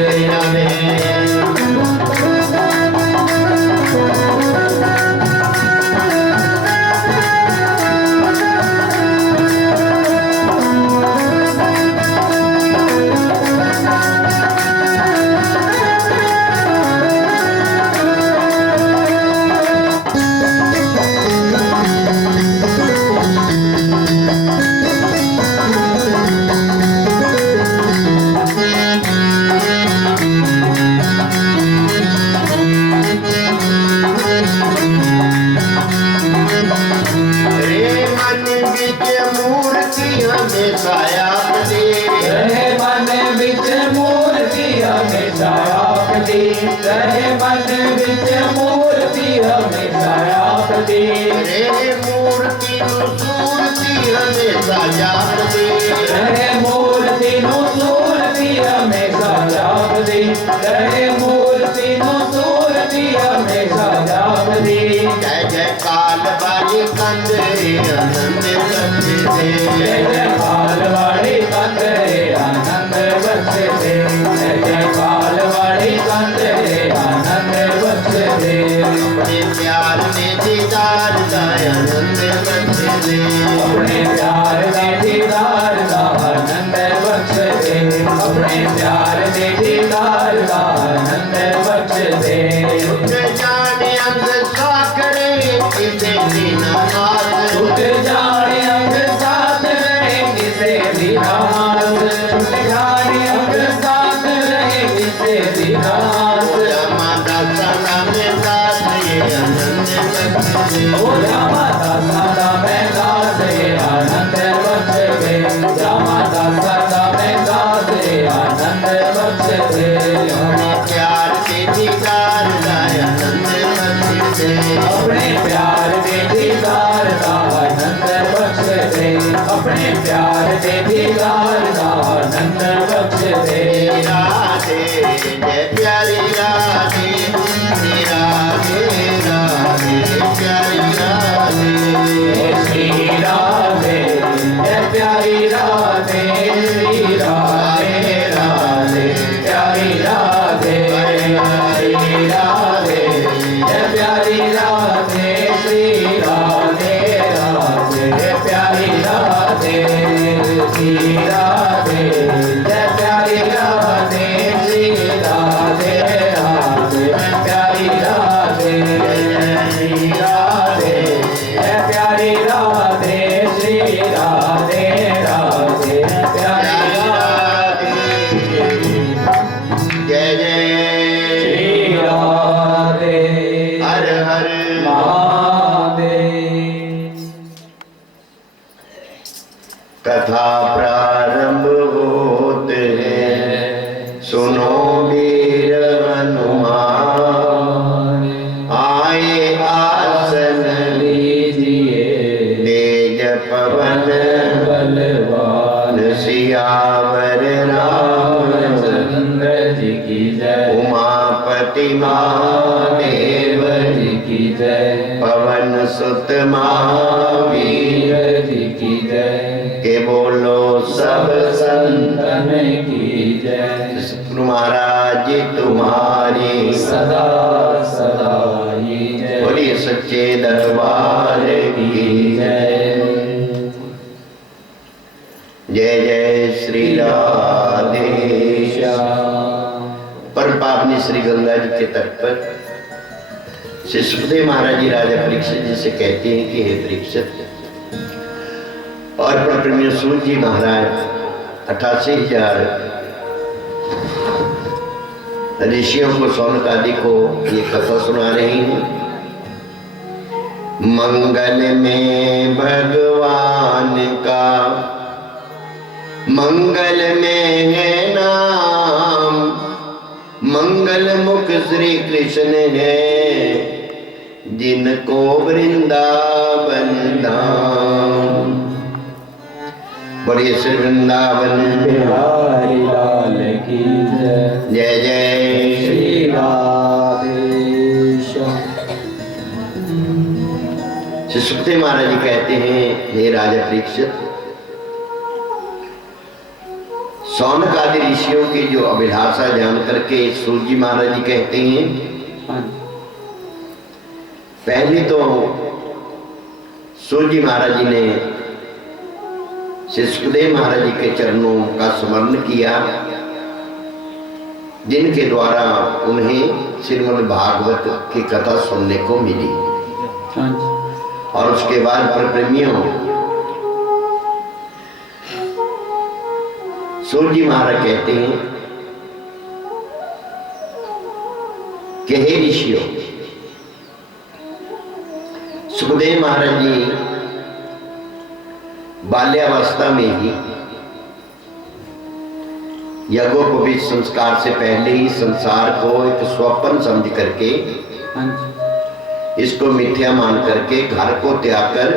हमेशा आप दे, रहे मन विच मूर्ति हमेशा आप दी। रहे मन विच मूर्ति हमेशा आप दी। रे मूर्ति सूरती हमेशा आप दे, रहे मूर्ति सूरती हमेशा आप दी। रहे मूर्ति सूरती हमेशा आप दी। जय जय काल वाली कंद आनंद बख्श दे, जय जय काल वाली कंद आनंद बख्श दे। जय जय काल वाली कंद आनंद बख्श दे। अपने प्यार में दीदार का आनंद बख्श दे, अपने प्यार में दीदार का आनंद बख्श दे। अपने प्यार में दीदार का आनंद बख्श दे। उठ जाने अंग साकरे किसे भी न मात, उठ जाने अंग साथ रहे किसे भी सियावर रामचंद्र जी की जय। उमापति महादेव जी की जय। पवन सुत महावीर वीर जी की जय। के बोलो सब संतन की जय। सतगुरु महाराज जी तुम्हारी सदा सदा ही जय। बोलिए सच्चे दरबार की जय। जय जय श्री राधे श्याम। परम पावनी श्री गंगा जी के तट पर श्री सुखदेव महाराज जी राजा परीक्षित जी से कहते हैं कि हे परीक्षित, और परम सूर्य जी महाराज 88,000 ऋषियों को सौनक आदि को ये कथा सुना रही हैं। मंगल में भगवान का मंगल में है नाम, मंगल मुख श्री कृष्ण है जिनको वृंदावन धाम। बोलिए श्री वृंदावन बिहारी लाल की जय। जय जय श्री राधे श्याम। श्री सुखदेव महाराज जी कहते हैं, हे राजा परीक्षित, सौनक आदि ऋषियों की जो अभिलाषा जान करके सूर्य जी महाराज जी कहते हैं, पहले तो सूर्य जी महाराज जी ने श्री सुखदेव महाराज जी के चरणों का स्मरण किया, जिनके द्वारा उन्हें श्रीमद् भागवत की कथा सुनने को मिली। और उसके बाद प्रेमियों सूर्य जी महाराज कहते हैं कि हे ऋषियों, सुखदेव महाराज जी बाल्यावस्था में ही यज्ञोपवीत संस्कार से पहले ही संसार को एक स्वप्न समझ करके, इसको मिथ्या मान करके घर को त्याग कर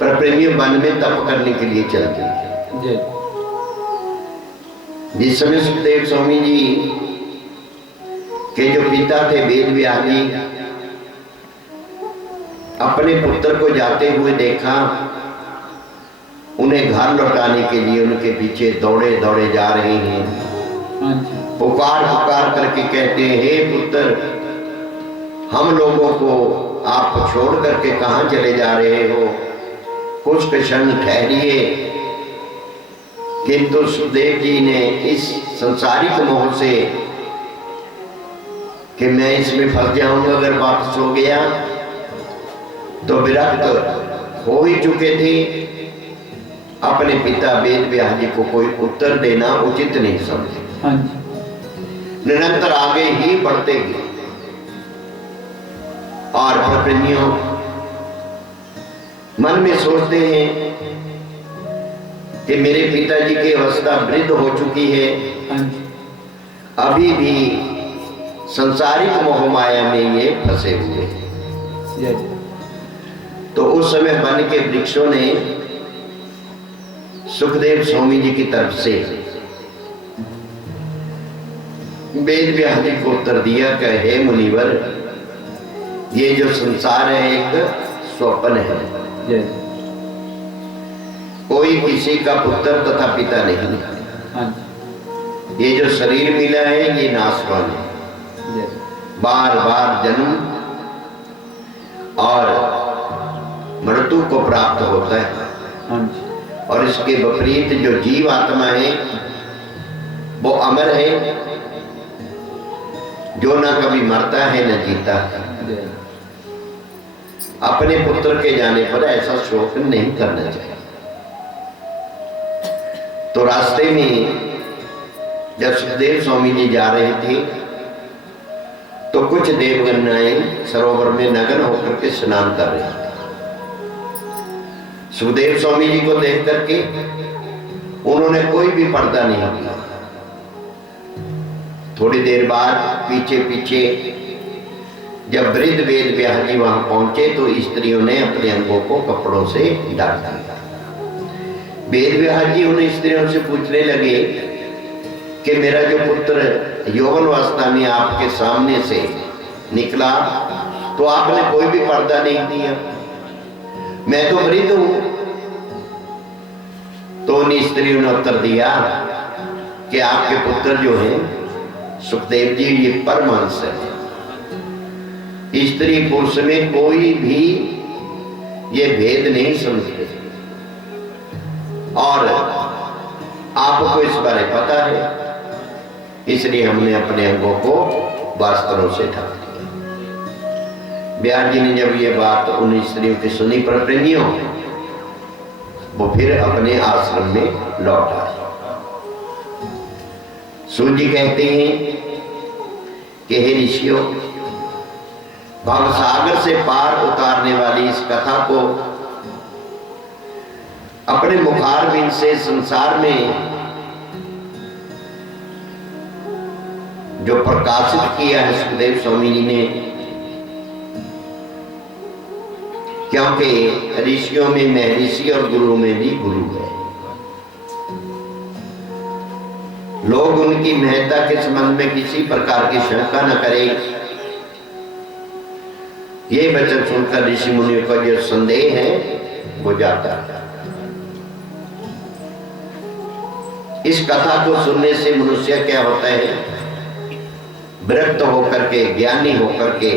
प्रेमी वन में तप करने के लिए चल गए। जिस समय सुखदेव स्वामी जी के जो पिता थे वेद व्यास जी, अपने पुत्र को जाते हुए देखा, उन्हें घर लौटाने के लिए उनके पीछे दौड़े दौड़े जा रहे हैं। पुकार पुकार करके कहते हैं, हे पुत्र, हम लोगों को आप छोड़ करके कहां चले जा रहे हो, कुछ क्षण ठहरिए। किंतु सुखदेव जी ने इस संसारिक मोह से कि मैं इसमें फंस जाऊंगा अगर वापस हो गया, तो विरक्त हो ही चुके थे। अपने पिता वेद व्यास जी को कोई उत्तर देना उचित नहीं समझे, निरंतर आगे ही बढ़ते गए। और प्रेमियों मन में सोचते हैं कि मेरे पिताजी की अवस्था वृद्ध हो चुकी है, अभी भी संसारिक मोह माया में ये फंसे हुए हैं। तो उस समय वन के वृक्षों ने सुखदेव स्वामी जी की तरफ से वेद व्यास जी को उत्तर दिया कि हे मुनिवर, ये जो संसार है एक स्वप्न है, कोई किसी का पुत्र तथा पिता नहीं। ये जो शरीर मिला है ये नाशवान है, बार बार जन्म और मृत्यु को प्राप्त होता है। और इसके विपरीत जो जीव आत्मा है वो अमर है, जो ना कभी मरता है न जीता है। अपने पुत्र के जाने पर ऐसा शोक नहीं करना चाहिए। तो रास्ते में जब सुखदेव स्वामी जी जा रहे थे तो कुछ देवगन्नाएं सरोवर में नग्न होकर के स्नान कर रहे थे। सुखदेव स्वामी जी को देख करके उन्होंने कोई भी पर्दा नहीं किया। थोड़ी देर बाद पीछे पीछे जब वृद्ध वेद व्यास जी वहां पहुंचे तो स्त्रियों ने अपने अंगों को कपड़ों से ढक दिया। वेद व्यास जी उन स्त्रियों से पूछने लगे कि मेरा जो पुत्र यौवन अवस्था में आपके सामने से निकला तो आपने कोई भी पर्दा नहीं दिया, मैं तो वृद्ध हूं। तो उन स्त्रियों ने उत्तर दिया कि आपके पुत्र जो है सुखदेव जी ये परमहंस है, स्त्री पुरुष में कोई भी ये भेद नहीं समझते और आपको इस बारे पता है, इसलिए हमने अपने अंगों को वस्त्रों से ढक दिया। व्यास जी ने जब ये बात उन स्त्रियों की सुनी प्रप्रेमियों, वो फिर अपने आश्रम में लौट आए। सूत जी कहते हैं कि हे ऋषियों, भवसागर से पार उतारने वाली इस कथा को अपने मुखारबिंद से संसार में जो प्रकाशित किया है सुखदेव स्वामी जी ने, क्योंकि ऋषियों में महर्षि और गुरु में भी गुरु है। लोग उनकी महत्ता के संबंध में किसी प्रकार की शंका न करें, ये वचन सुनकर ऋषि मुनियों का जो संदेह है वो जाता है। इस कथा को सुनने से मनुष्य क्या होता है, विरक्त होकर के, ज्ञानी होकर के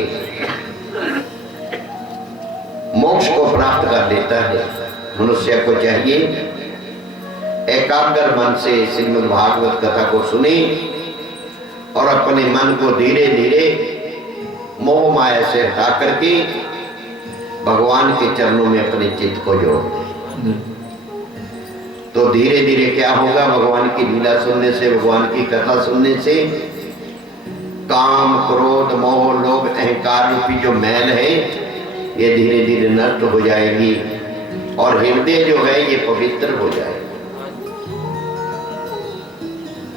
मोक्ष को प्राप्त कर लेता है। मनुष्य को चाहिए एकाग्र मन से श्रीमद् भागवत कथा को सुने और अपने मन को धीरे धीरे मोह माया से हटा करके भगवान के चरणों में अपने चित्त को जोड़ दे। तो धीरे धीरे क्या होगा, भगवान की लीला सुनने से, भगवान की कथा सुनने से काम, क्रोध, मोह, लोभ, अहंकार रूपी जो मैल है ये धीरे धीरे नष्ट हो जाएगी और हृदय जो है ये पवित्र हो जाएगा।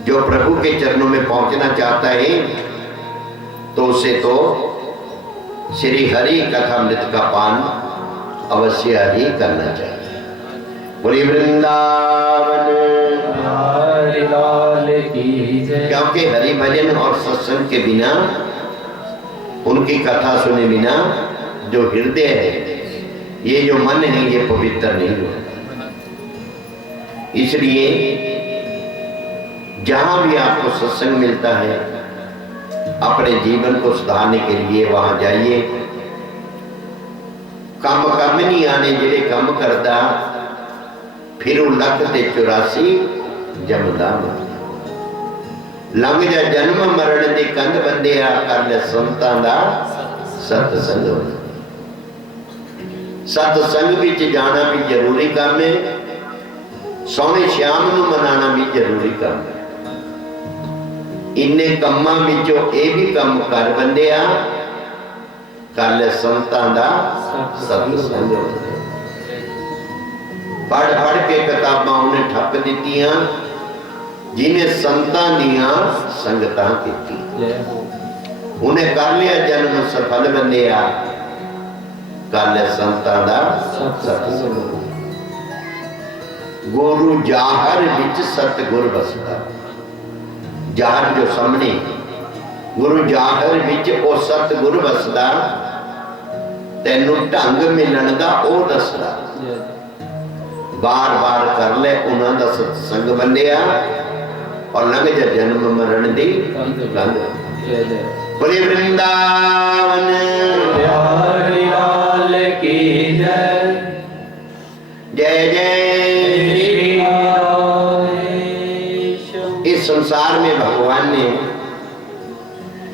जो प्रभु के चरणों में पहुंचना चाहता है तो उसे तो श्री हरि कथामृत का पान अवश्य ही करना चाहिए। बोलिए वृंदावन हरि लाल की जय। क्योंकि हरि भजन और सत्संग के बिना, उनकी कथा सुने बिना जो हृदय है, ये जो मन है, ये पवित्र नहीं होता। इसलिए जहां भी आपको सत्संग मिलता है, अपने जीवन को सुधारने के लिए वहां जाइए। कम कर्म नहीं आने जिले कम करता, फिर लख ते 84 जमदा लंघ जा जन्म मरण दी कंध बंदिया, कर ले संतां दा सतसंग। सतसंग विच जाना भी जरूरी काम है, सोने श्याम नूं मनाना भी जरूरी काम है। इन्ने कम्मां विचों ये भी कम कर बंदिया, कर ले संतां दा सतसंग। पढ़ पढ़ के किताबां उन्हें ठप दित्तियां जिन्हें संतां दियां संगतां कीती। उन्हें कर लिया जन्म सफल बंदिया, कर ले संतां दा सतसंग। गुरु जाहर विच सतगुर बसदा। जाहर जो सामने, गुरु जाहर विच ओ सतगुर बसदा, तैनू ढंग मिलन दा ओ दसदा। बार बार कर ले उन्हां दा सतसंग बंदिया और लंघ जा जन्म मरण दी कंध। बोले वृंदावन हरि लाल की जय। जय जय श्री राम। इस संसार में भगवान ने,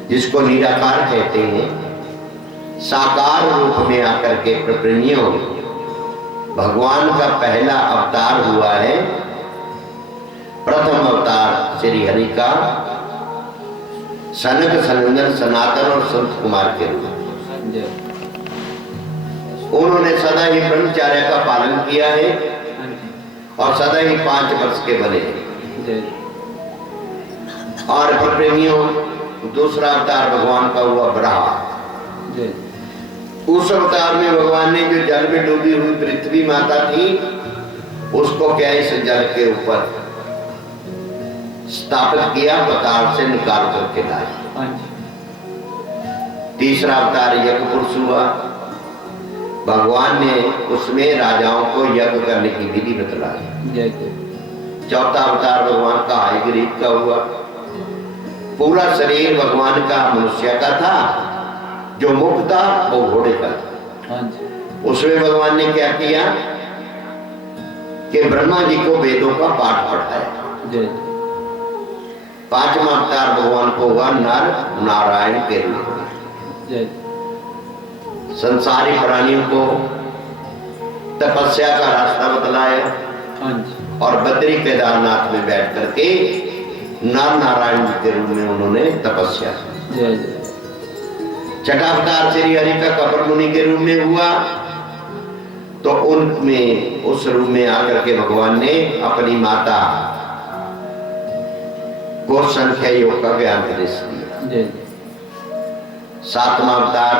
जिसको निराकार कहते हैं, साकार रूप में आकर के प्रप्रेमियों भगवान का पहला अवतार हुआ है। प्रथम अवतार श्री हरि का सनक सनंदन सनातन और संत कुमार के रूप। उन्होंने सदा ही ब्रह्मचर्य का पालन किया है और सदा ही 5 वर्ष के बने। और प्रेमियों, दूसरा अवतार भगवान का हुआ बराह। उस अवतार में भगवान ने जो जल में डूबी हुई पृथ्वी माता थी उसको क्या इस जल के ऊपर स्थापित किया, पताल से निकाल करके लाए। हाँ जी। तीसरा अवतार यज्ञ पुरुष हुआ। भगवान ने उसमें राजाओं को यज्ञ करने की विधि बतलाई। जय जय। चौथा अवतार भगवान का हयग्रीव का हुआ। पूरा शरीर भगवान का मनुष्य का था, जो मुख था वो घोड़े का था। हाँ जी। उसमें भगवान ने क्या किया कि ब्रह्मा जी को वेदों का पाठ पढ़ाया। जय। पांचवा अवतार भगवान को हुआ नर नारायण के रूप में। जय। संसारी प्राणियों को तपस्या का रास्ता बतलाया। हाँ जी। और बद्री केदारनाथ में बैठ करके नर नारायण जी के रूप में उन्होंने तपस्या की। जय जय। छठा अवतार श्री हरि का कपिल मुनि के रूप में हुआ, तो उनमें उस रूप में आकर के भगवान ने अपनी माता को संख्या योग का ज्ञान उपदेश दिया। जय। सातवां अवतार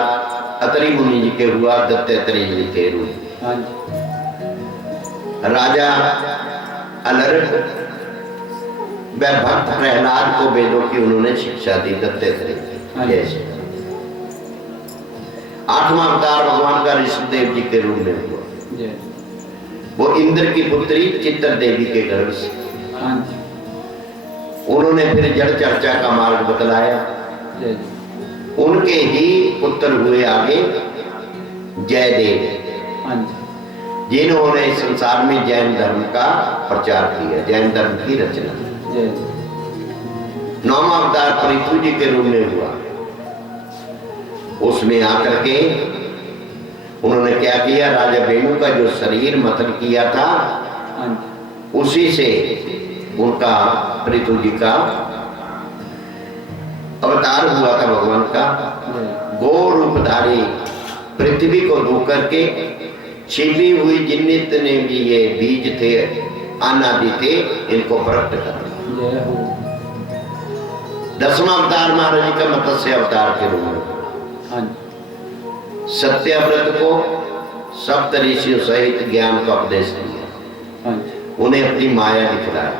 अत्रि मुनि जी के हुआ, दत्तात्रेय जी के रूप। हाँ जी। राजा अलर्क व भक्त प्रहलाद को वेदों की उन्होंने शिक्षा दी, दत्तात्रेय जैसे। आठवां अवतार भगवान का ऋषिदेव जी के रूप में हुआ। जय। वो इंद्र की पुत्री चित्र देवी के गर्भ से। हाँ जी। उन्होंने फिर जड़ चर्चा का मार्ग बतलाया। जय। उनके ही पुत्र हुए आगे जयदेव, हाँ जी। जिन्होंने संसार में जैन धर्म का प्रचार किया, जैन धर्म की रचना। जय। नौवां अवतार पृथ्वी जी के रूप में हुआ। उसमें आकर के उन्होंने क्या किया, राजा वेणु का जो शरीर मथन किया था, हाँ जी। उसी से उनका पृथ्वी जी का अवतार हुआ था भगवान का। गो रूपधारी पृथ्वी को धो करके छिपी हुई जितने भी ये बीज थे, अनादि थे, इनको प्रकट कर। जय हो। दसवां अवतार महाराज जी का मत्स्य अवतार के रूप में। हाँ जी। सत्यव्रत को सप्त ऋषियों सहित ज्ञान का उपदेश दिया। हाँ जी। उन्हें अपनी माया दिखलाई।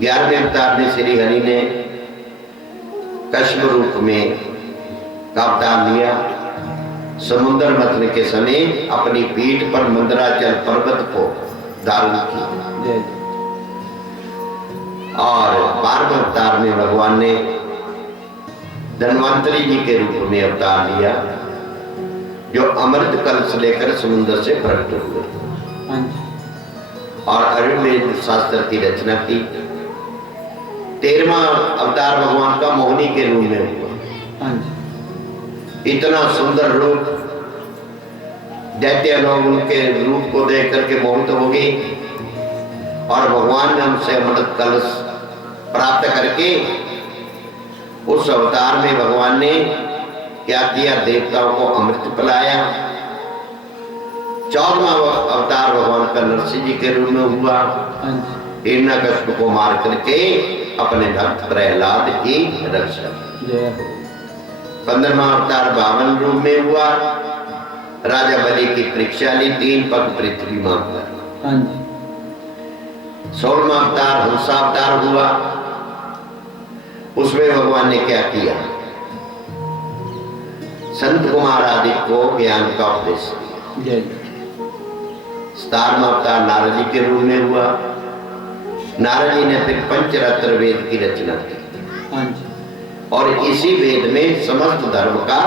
11वें अवतार में श्री हरि ने कश्यप रूप में का अवतार लिया। समुद्र मथने के समय अपनी पीठ पर मंदराचल पर्वत को धारण किया। जय। और 12वें अवतार में भगवान ने धन्वंतरी जी के रूप में अवतार लिया, जो अमृत कलश लेकर समुद्र से प्रकट हुए। हाँ जी। और आयुर्वेद शास्त्र की रचना की। 13वां अवतार भगवान का मोहिनी के रूप में हुआ। हाँ जी। इतना सुंदर रूप, दैत्य लोग उनके रूप को देख करके मोहित हो गए, और भगवान ने उनसे अमृत कलश प्राप्त करके उस अवतार में भगवान ने क्या किया, देवताओं को अमृत पिलाया। 14वां अवतार भगवान का नरसिंह जी के रूप में हुआ। हाँ जी। हिरण्यकश्यप को मार करके अपने भक्त प्रहलाद की रक्षा। जय हो। 15वां अवतार बावन रूप में हुआ। राजा बलि की परीक्षा ली, 3 पग पृथ्वी मांगकर। हाँ जी। 16वां अवतार हंसावतार हुआ। उसमें भगवान ने क्या किया, संत कुमार आदि को ज्ञान का उपदेश दिया। जय। 17वां अवतार नारद जी के रूप में हुआ। नारद जी ने फिर पंचरत्न वेद की रचना की। हाँ जी। और इसी वेद में समस्त धर्म का,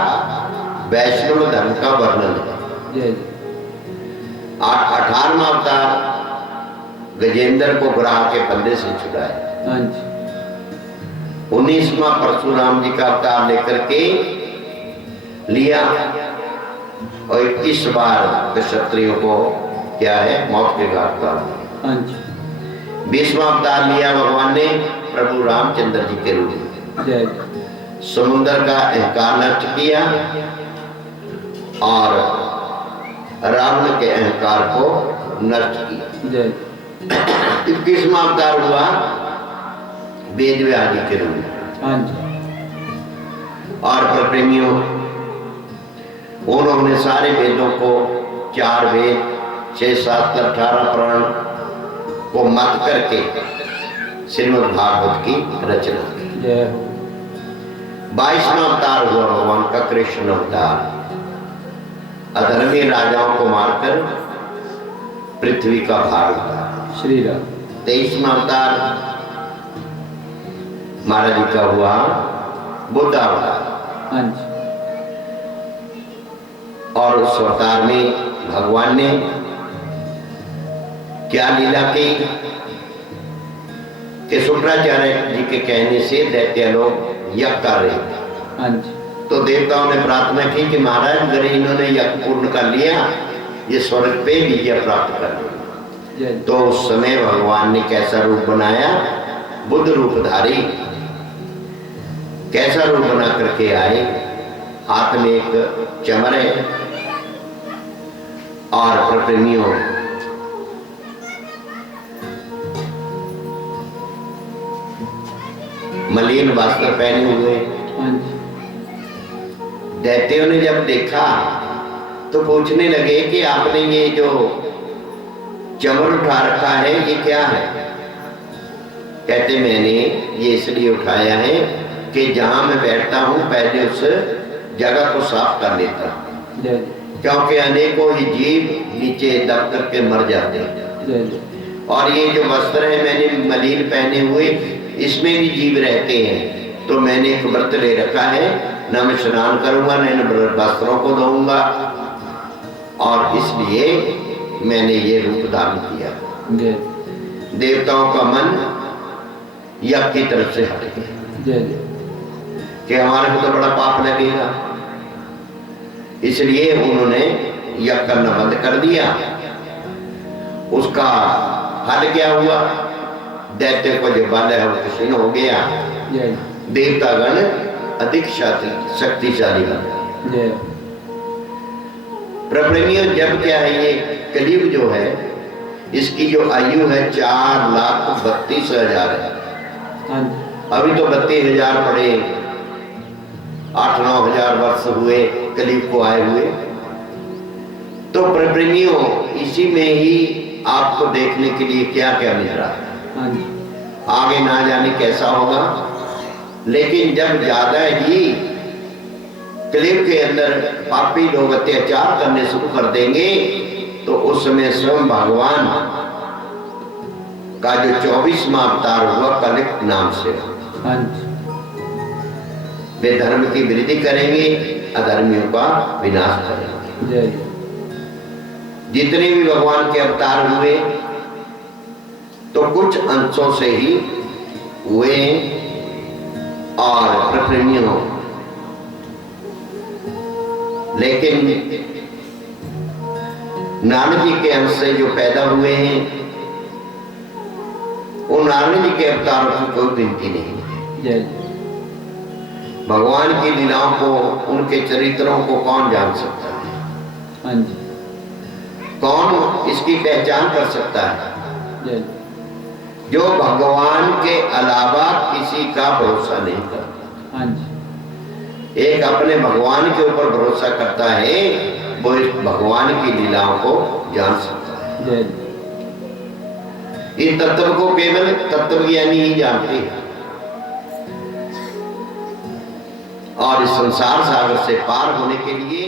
वैष्णव धर्म का वर्णन है। जय। 18वां अवतार गजेंद्र को ग्राह के फंदे से छुड़ाया। हाँ जी। 19वां परशुराम जी का अवतार लेकर के लिया, और 21 बार क्षत्रियों को क्या है, मौत के घाट पर। हाँ जी। 20वां अवतार लिया भगवान ने प्रभु रामचंद्र जी के रूप में। जय। समुद्र का अहंकार नष्ट किया और रावण के अहंकार को नष्ट किया। जय। 21वां अवतार हुआ वेद व्यास जी के रूप में। हाँ जी। और पर प्रेमियों, उन्होंने सारे वेदों को, 4 वेद 6, 7, 18 पुराण को मत करके श्रीमद् भागवत की रचना की। जय हो। 22वां अवतार हुआ भगवान का कृष्ण अवतार। अधर्मी राजाओं को मारकर पृथ्वी का भार उतारा। श्री राम। 23वां अवतार महाराज जी का हुआ बुद्ध अवतार। हाँ जी। और उस अवतार में भगवान ने क्या लीला की कि शुक्राचार्य जी के कहने से दैत्य लोग यज्ञ कर रहे थे। हाँ जी। तो देवताओं ने प्रार्थना की कि महाराज अगर इन्होंने यज्ञ पूर्ण कर लिया ये स्वर्ग पे विजय प्राप्त कर लेंगे। जय। तो उस समय भगवान ने कैसा रूप बनाया, बुद्ध रूपधारी कैसा रूप बना करके आए। हाथ में एक चमर है और प्रप्रेमियों मलिन वस्त्र पहने हुए। हाँ जी। दैत्यों ने जब देखा तो पूछने लगे कि आपने ये जो चमर उठा रखा है ये क्या है। कहते मैंने ये इसलिए उठाया है कि जहां मैं बैठता हूं पहले उस जगह को साफ कर लेता हूं, जय। क्योंकि अनेकों ही जीव नीचे दब करके मर जाते हैं। जय। और ये जो वस्त्र है मैंने मलिन पहने हुए इसमें भी जीव रहते हैं। तो मैंने एक व्रत ले रखा है, न मैं स्नान करूंगा न इन वस्त्रों को धोऊंगा, और इसलिए मैंने ये रूप धारण किया। जय। देवताओं का मन यज्ञ की तरफ से हट गया जय। कि हमारे को तो बड़ा पाप लगेगा, इसलिए उन्होंने यज्ञ करना बंद कर दिया। उसका फल क्या हुआ, दैत्य को जो बल है वो क्षीण हो गया। जय। देवतागण अधिक शक्तिशाली बने। जय। प्रप्रेमियों जब क्या है ये कलयुग जो है इसकी जो आयु है 4,32,000 है। हाँ जी। अभी तो 32,000 पड़े, 8-9 हजार वर्ष हुए कलयुग को आए हुए। तो प्रप्रेमियों इसी में ही आपको देखने के लिए क्या क्या मिल रहा है। हाँ जी। आगे ना जाने कैसा होगा, लेकिन जब ज्यादा ही कलयुग के अंदर पापी लोग अत्याचार करने शुरू कर देंगे तो उस समय स्वयं भगवान का जो 24वां अवतार हुआ कलियुग नाम से, हाँ जी। वे धर्म की वृद्धि करेंगे, अधर्मियों का विनाश करेंगे। जय। जितने भी भगवान के अवतार हुए तो कुछ अंशों से ही हुए, और प्रप्रेमियों लेकिन नारद जी के अंश से जो पैदा हुए हैं वो नारद जी के अवतारों की कोई गिनती नहीं। जय। भगवान की लीलाओं को, उनके चरित्रों को कौन जान सकता है, हाँ जी। कौन इसकी पहचान कर सकता है। जय। जो भगवान के अलावा किसी का भरोसा नहीं करता। हाँ जी। एक अपने भगवान के ऊपर भरोसा करता है वो इस भगवान की लीलाओं को जान सकता है। जय। इस तत्व को केवल तत्वज्ञानी ही जानते हैं, और इस संसार सागर से पार होने के लिए